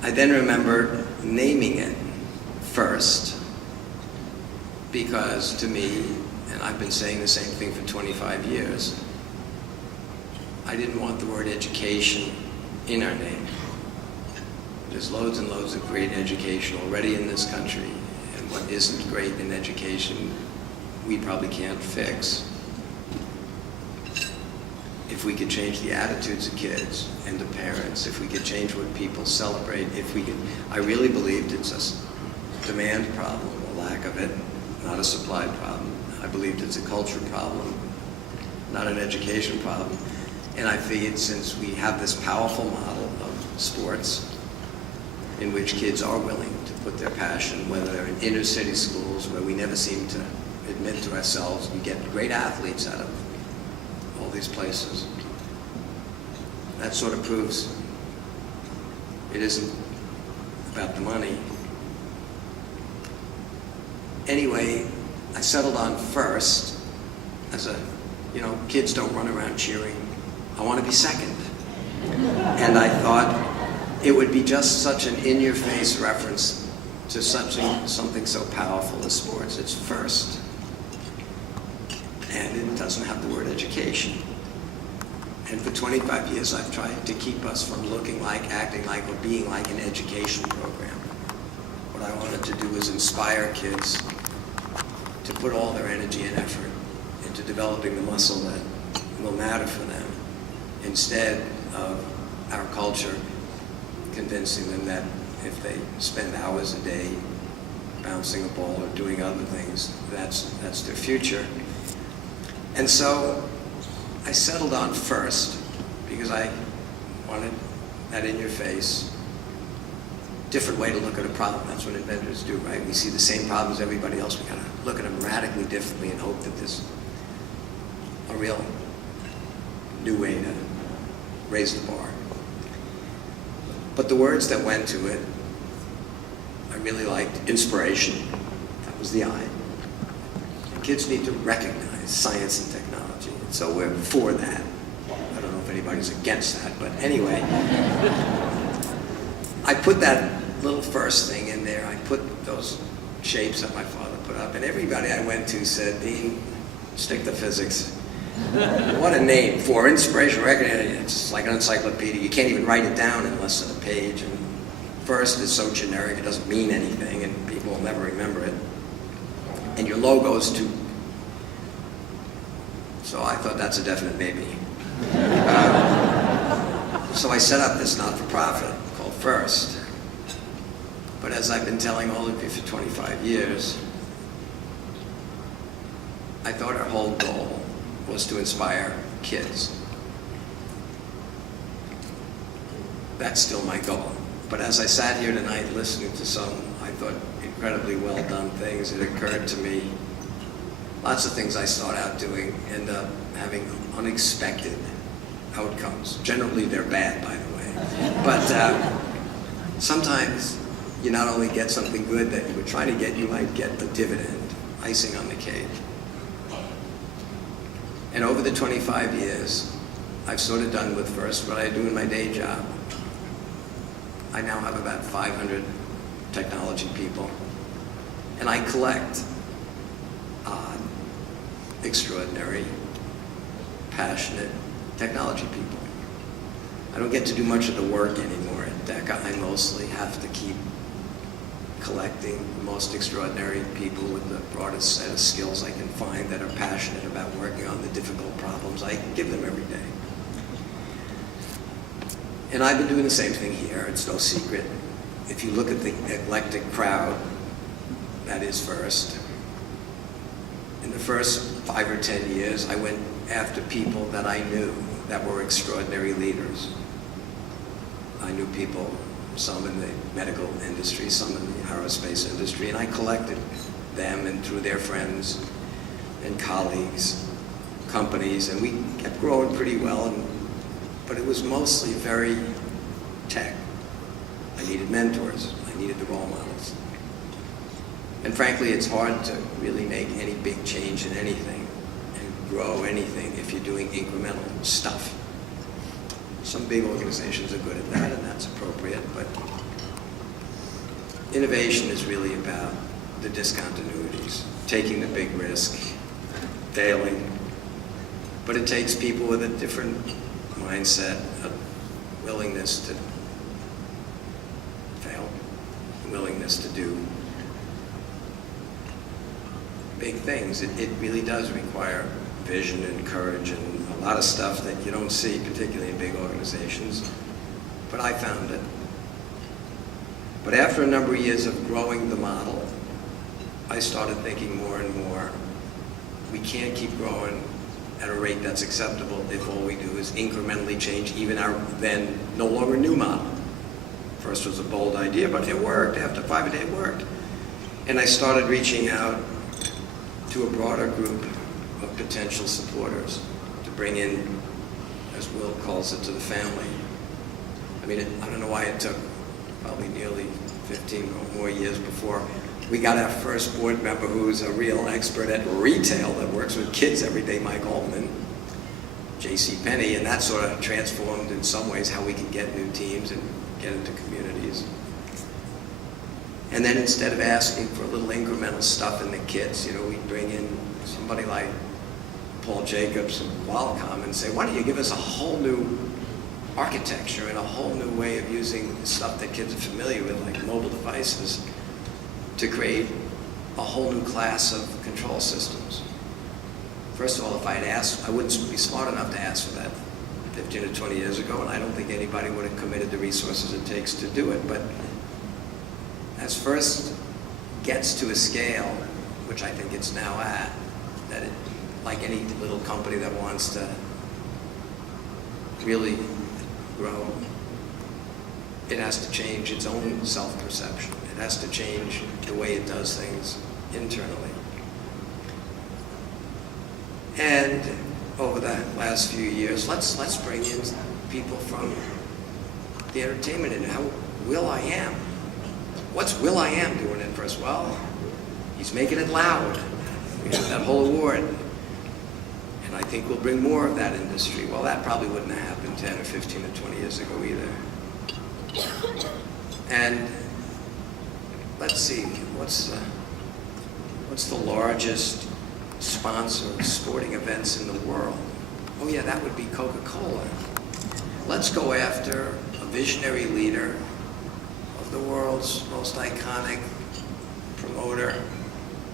I then remember naming it first, because to me, and I've been saying the same thing for 25 years, I didn't want the word education in our name. There's loads and loads of great education already in this country, and what isn't great in education, we probably can't fix. If we could change the attitudes of kids and of parents, if we could change what people celebrate, if we could, I really believed it's a demand problem, a lack of it, not a supply problem. I believed it's a culture problem, not an education problem. And I figured since we have this powerful model of sports in which kids are willing to put their passion, whether they're in inner city schools where we never seem to admit to ourselves, we get great athletes out of all these places. That sort of proves it isn't about the money. Anyway, I settled on first as a, kids don't run around cheering. I want to be second. And I thought it would be just such an in-your-face reference to something so powerful as sports. It's first. And it doesn't have the word education. And for 25 years, I've tried to keep us from looking like, acting like, or being like an education program. What I wanted to do was inspire kids to put all their energy and effort into developing the muscle that will matter for them, instead of our culture convincing them that if they spend hours a day bouncing a ball or doing other things, that's their future. And so I settled on first because I wanted that in your face, different way to look at a problem. That's what inventors do, right? We see the same problems as everybody else. We gotta look at them radically differently and hope that there's a real new way to raise the bar. But the words that went to it, I really liked inspiration. That was the I. And kids need to recognize science and technology. So we're for that. I don't know if anybody's against that, but anyway. I put that little first thing in there. I put those shapes that my father put up, and everybody I went to said, Dean, stick to physics. What a name for inspiration. It's like an encyclopedia. You can't even write it down in less than a page. And first is so generic, it doesn't mean anything, and people will never remember it. And your logo's too. So I thought that's a definite maybe. So I set up this not-for-profit called First. But as I've been telling all of you for 25 years, I thought our whole goal was to inspire kids. That's still my goal. But as I sat here tonight listening to some, I thought, incredibly well done things, it occurred to me, lots of things I start out doing end up having unexpected outcomes. Generally, they're bad, by the way. But sometimes you not only get something good that you were trying to get, you might get the dividend, icing on the cake. And over the 25 years, I've sort of done with First what I do in my day job. I now have about 500 technology people, and I collect odd, extraordinary, passionate technology people. I don't get to do much of the work anymore at DECA. I mostly have to keep collecting the most extraordinary people with the broadest set of skills I can find that are passionate about working on the difficult problems I give them every day. And I've been doing the same thing here. It's no secret. If you look at the eclectic crowd, that is first. In the first 5 or 10 years, I went after people that I knew that were extraordinary leaders. I knew people, some in the medical industry, some in the aerospace industry, and I collected them and through their friends and colleagues, companies, and we kept growing pretty well, but it was mostly very tech. I needed mentors. I needed the role models. And frankly, it's hard to really make any big change in anything and grow anything if you're doing incremental stuff. Some big organizations are good at that, and that's appropriate, but innovation is really about the discontinuities, taking the big risk, failing, but it takes people with a different mindset, a willingness to fail, a willingness to do big things. It really does require vision and courage and a lot of stuff that you don't see, particularly in big organizations, but I found it. But after a number of years of growing the model, I started thinking more and more, we can't keep growing at a rate that's acceptable if all we do is incrementally change even our then no longer new model. First was a bold idea, but it worked. After 5 a day, it worked. And I started reaching out to a broader group of potential supporters to bring in, as Will calls it, to the family. I mean, I don't know why it took probably nearly 15 or more years before we got our first board member who's a real expert at retail that works with kids every day, Mike Altman, J.C. Penney, and that sort of transformed in some ways how we can get new teams and get into communities. And then instead of asking for a little incremental stuff in the kits, you know, we bring in somebody like Paul Jacobs and Qualcomm and say, why don't you give us a whole new architecture and a whole new way of using stuff that kids are familiar with, like mobile devices, to create a whole new class of control systems. First of all, if I had asked, I wouldn't be smart enough to ask for that 15 or 20 years ago, and I don't think anybody would have committed the resources it takes to do it. But as first gets to a scale, which I think it's now at, that it, like any little company that wants to really grow, it has to change its own self-perception. It has to change the way it does things internally. And over the last few years, let's bring in people from the entertainment industry. How Will.i.am. What's Will.i.am doing at first? Well, he's making it loud. We have that whole award. And I think we'll bring more of that industry. Well, that probably wouldn't have happened 10 or 15 or 20 years ago either. And let's see, what's the largest sponsor of sporting events in the world? Oh yeah, that would be Coca-Cola. Let's go after a visionary leader of the world's most iconic promoter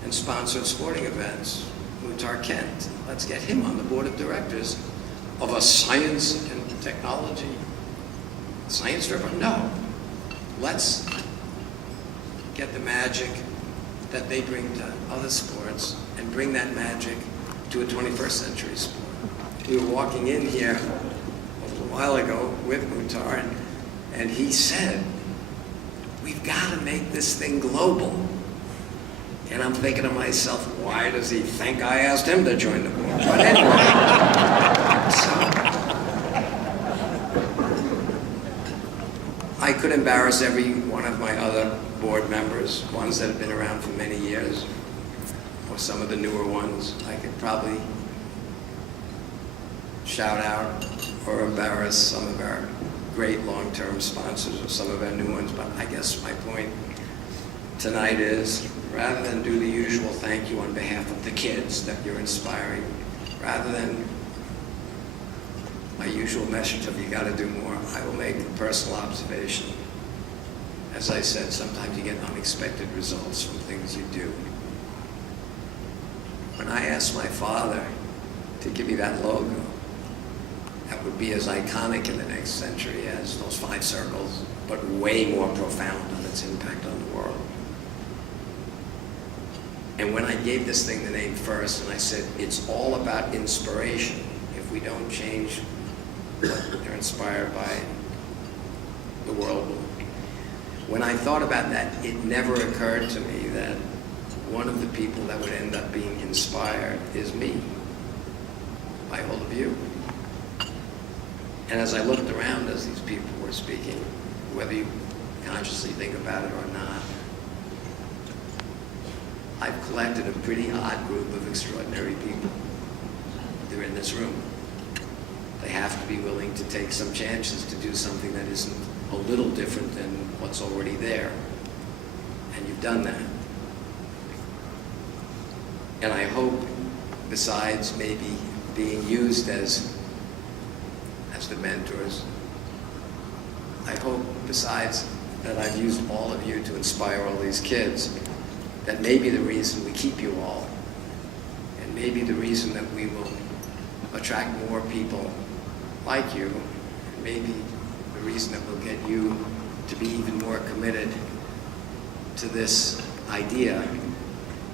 and sponsor of sporting events, Muhtar Kent. Let's get him on the board of directors of a science and technology. Science-driven? No. Let's get the magic that they bring to other sports and bring that magic to a 21st century sport. We were walking in here a little while ago with Muhtar, and he said, we've got to make this thing global. And I'm thinking to myself, why does he think I asked him to join the board? But anyway, I could embarrass every one of my other board members, ones that have been around for many years, or some of the newer ones. I could probably shout out or embarrass some of our great long-term sponsors or some of our new ones, but I guess my point tonight is, rather than do the usual thank you on behalf of the kids that you're inspiring, rather than my usual message of you got to do more, I will make a personal observation. As I said, sometimes you get unexpected results from things you do. When I asked my father to give me that logo, that would be as iconic in the next century as those 5 circles, but way more profound on its impact on the world. And when I gave this thing the name FIRST, and I said, it's all about inspiration. If we don't change what they're inspired by, the world will. When I thought about that, it never occurred to me that one of the people that would end up being inspired is me, by all of you. And as I looked around as these people were speaking, whether you consciously think about it or not, I've collected a pretty odd group of extraordinary people. They're in this room. They have to be willing to take some chances to do something that isn't a little different than what's already there. And you've done that. And I hope, besides maybe being used as the mentors, I hope, besides that I've used all of you to inspire all these kids, that may be the reason we keep you all, and maybe the reason that we will attract more people like you, and maybe the reason that we'll get you to be even more committed to this idea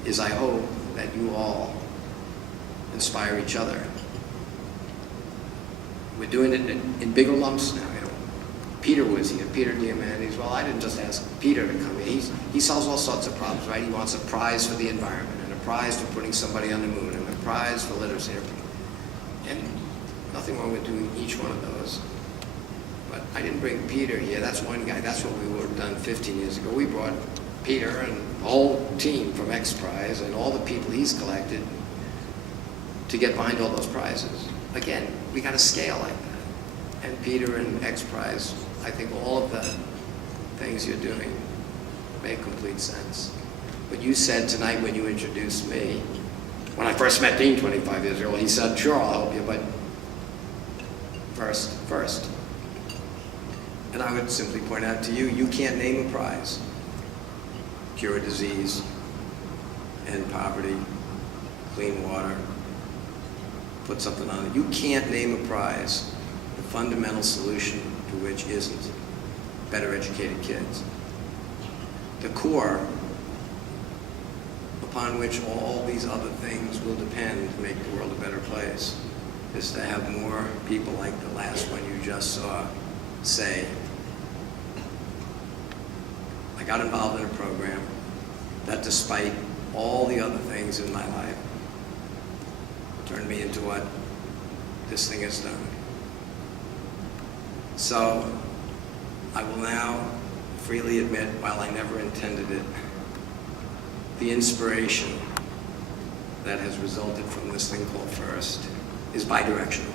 is I hope that you all inspire each other. We're doing it in bigger lumps now. You know, Peter was here, Peter Diamandis. Well, I didn't just ask Peter to come here. He solves all sorts of problems, right? He wants a prize for the environment, and a prize for putting somebody on the moon, and a prize for literacy. And nothing wrong with doing each one of those. But I didn't bring Peter here. That's one guy. That's what we would have done 15 years ago. We brought Peter and the whole team from X Prize and all the people he's collected to get behind all those prizes. Again, we got a scale like that. And Peter and X Prize, I think all of the things you're doing make complete sense. But you said tonight when you introduced me, when I first met Dean 25 years ago, he said, sure, I'll help you, but first. And I would simply point out to you, you can't name a prize. Cure a disease, end poverty, clean water, put something on it. You can't name a prize, the fundamental solution to which isn't better educated kids. The core upon which all these other things will depend to make the world a better place is to have more people like the last one you just saw say, I got involved in a program that, despite all the other things in my life, turned me into what this thing has done. So I will now freely admit, while I never intended it, the inspiration that has resulted from this thing called FIRST is bidirectional.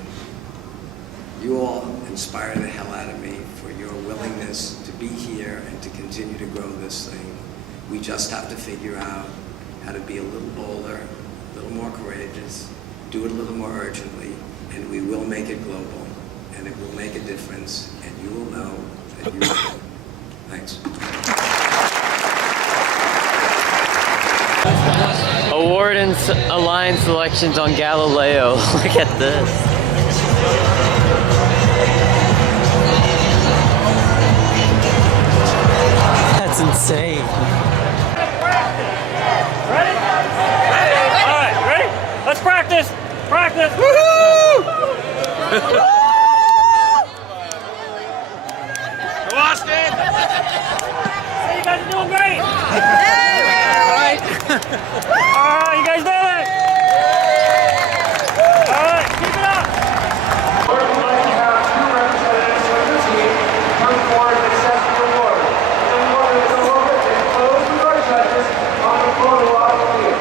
You all inspire the hell out of me for your willingness to be here and to continue to grow this thing. We just have to figure out how to be a little bolder, a little more courageous, do it a little more urgently, and we will make it global, and it will make a difference, and you will know that you will. Thanks. Award and Alliance selections on Galileo. Look at this. That's insane. Ready? All right, ready? Let's practice. Practice. Woohoo! Austin! Hey, you guys are doing great. All right. All right, you guys did it. All right, keep it up. We're going to have two representatives from the team come forward and accept the award. And then we're going to go over and close with our judges on the photo op field.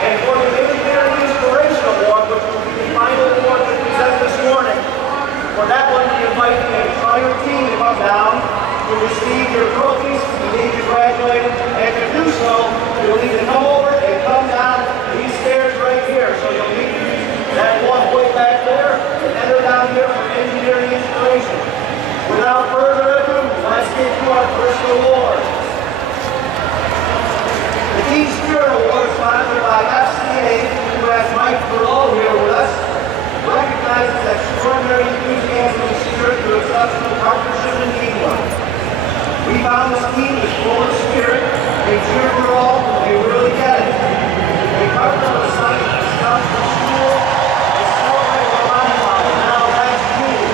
And for the Visionary Inspiration Award, which will be the final award that we present this morning, for that one we invite the entire team to come down to receive your trophies. You need to graduate, and to do so, you'll need to come over and come down these stairs right here. So you'll need that one way back there, and enter down here without further ado, let's get to our first award. The Team Spirit Award is sponsored by FCA, who has Mike Berlow here with us, recognizes extraordinary enthusiasm and spirit through exceptional partnership and teamwork. We found this team is full of spirit, they cheer for all, they really get it. They partner with science, stuff from school, they celebrate the line model, now that's cool.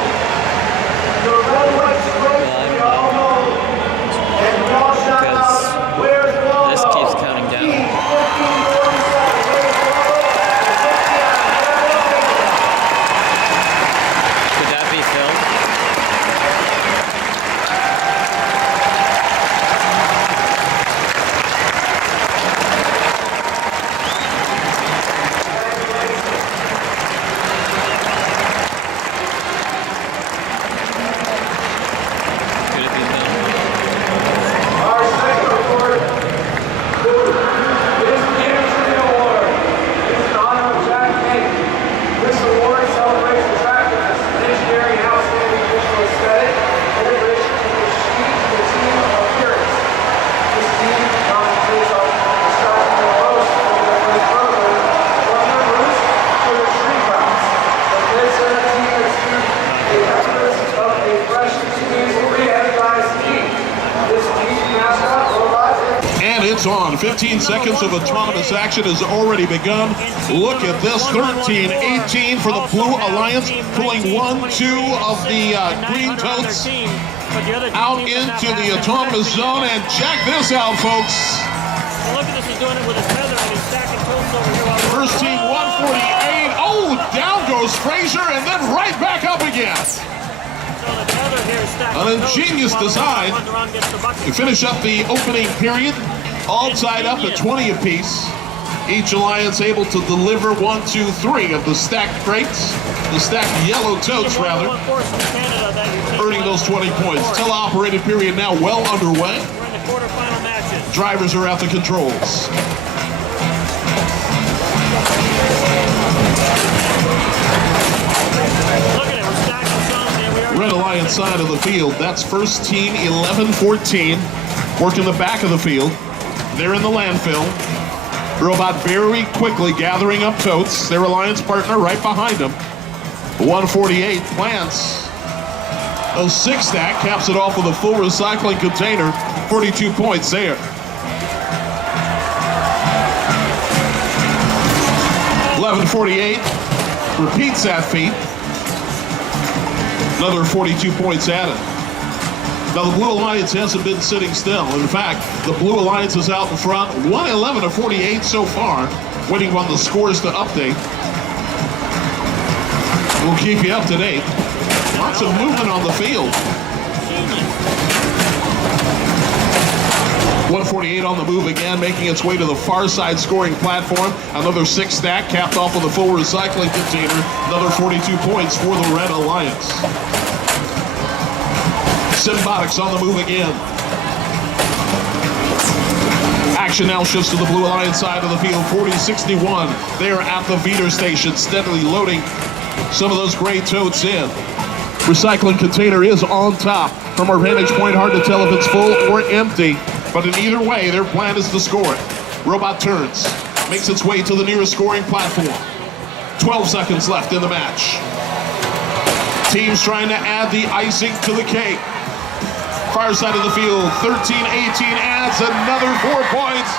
Your red, white stripes, we all know, and we all shout out, where's Waldo? This keeps counting down. Team 1547, where's Waldo? Could that be filmed? Our second award is the Champion Award. It's in honor of Jack King. This award celebrates attractiveness, engineering, and outstanding visual aesthetic, integration to the sheet to the team appearance. This team concentrates on constructing the most of the first program, from the roofs to the tree crops. The kids and the team exude a reminiscence of a fresh, squeezed, re-energized team. This team mascot, Robot, And it's on. 15 seconds of autonomous action has already begun. Look at this. 13-18 for the Blue Alliance, pulling 1-2 of the green totes out into the autonomous zone. And check this out, folks. Look at this, he's doing it with his feather and he's stacking totes over here. First team 148. Oh, down goes Frazier and then right back up again. An ingenious design to finish up the opening period, all tied up at 20 apiece. Each alliance able to deliver 1, 2, 3 of the stacked crates, the stacked yellow totes rather, earning those 20 points. Teleoperated period now well underway. We're in the quarterfinal matches. Drivers are at the controls. Look at it, we're stacking some and we are Red Alliance side of the field. That's first team 11-14. Working the back of the field. They're in the landfill. Robot very quickly gathering up totes. Their Alliance partner right behind them. 148 plants. A 6-stack caps it off with a full recycling container. 42 points there. 11:48 repeats that feat. Another 42 points added. Now the Blue Alliance hasn't been sitting still. In fact, the Blue Alliance is out in front, 111-48 so far. Waiting on the scores to update. We'll keep you up to date. Lots of movement on the field. 148 on the move again, making its way to the far side scoring platform. Another 6-stack capped off with a full recycling container. Another 42 points for the Red Alliance. Robotics on the move again. Action now shifts to the Blue Alliance side of the field. 40-61. They are at the feeder station, steadily loading some of those gray totes in. Recycling container is on top. From our vantage point, hard to tell if it's full or empty. But in either way, their plan is to score it. Robot turns, makes its way to the nearest scoring platform. 12 seconds left in the match. Teams trying to add the icing to the cake. Far side of the field, 13-18 adds another 4 points.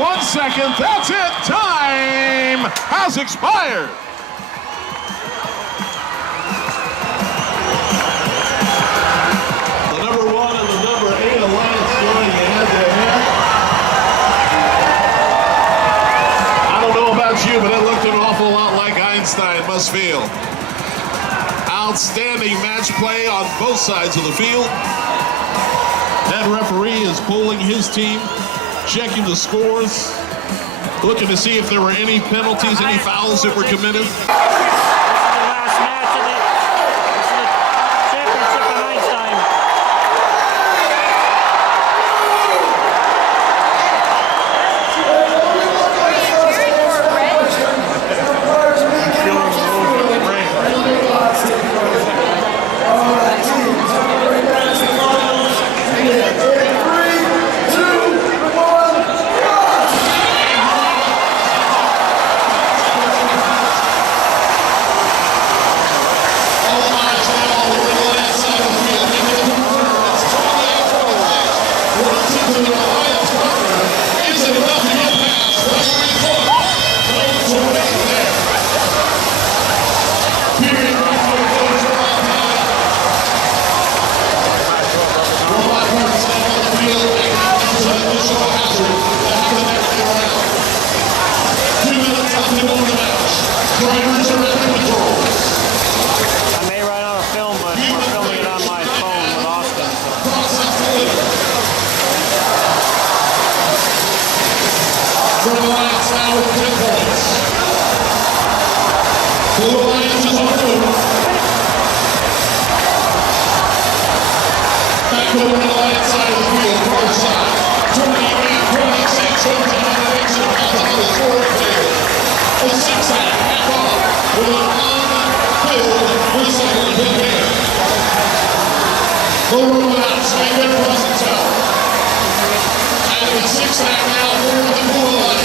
1 second, that's it. Time has expired. The number 1 and the number 8 alliance going head to head. I don't know about you, but it looked an awful lot like Einstein must feel. Outstanding match play on both sides of the field. That referee is polling his team, checking the scores, looking to see if there were any penalties, any fouls that were committed. to the right side of the field, far side. 28-26, overtime elevation, half on the forward field. A 6.5 off with an on-field recycling pin here. The Robotics make their presence out. At the 6.5 now, forward the goal line.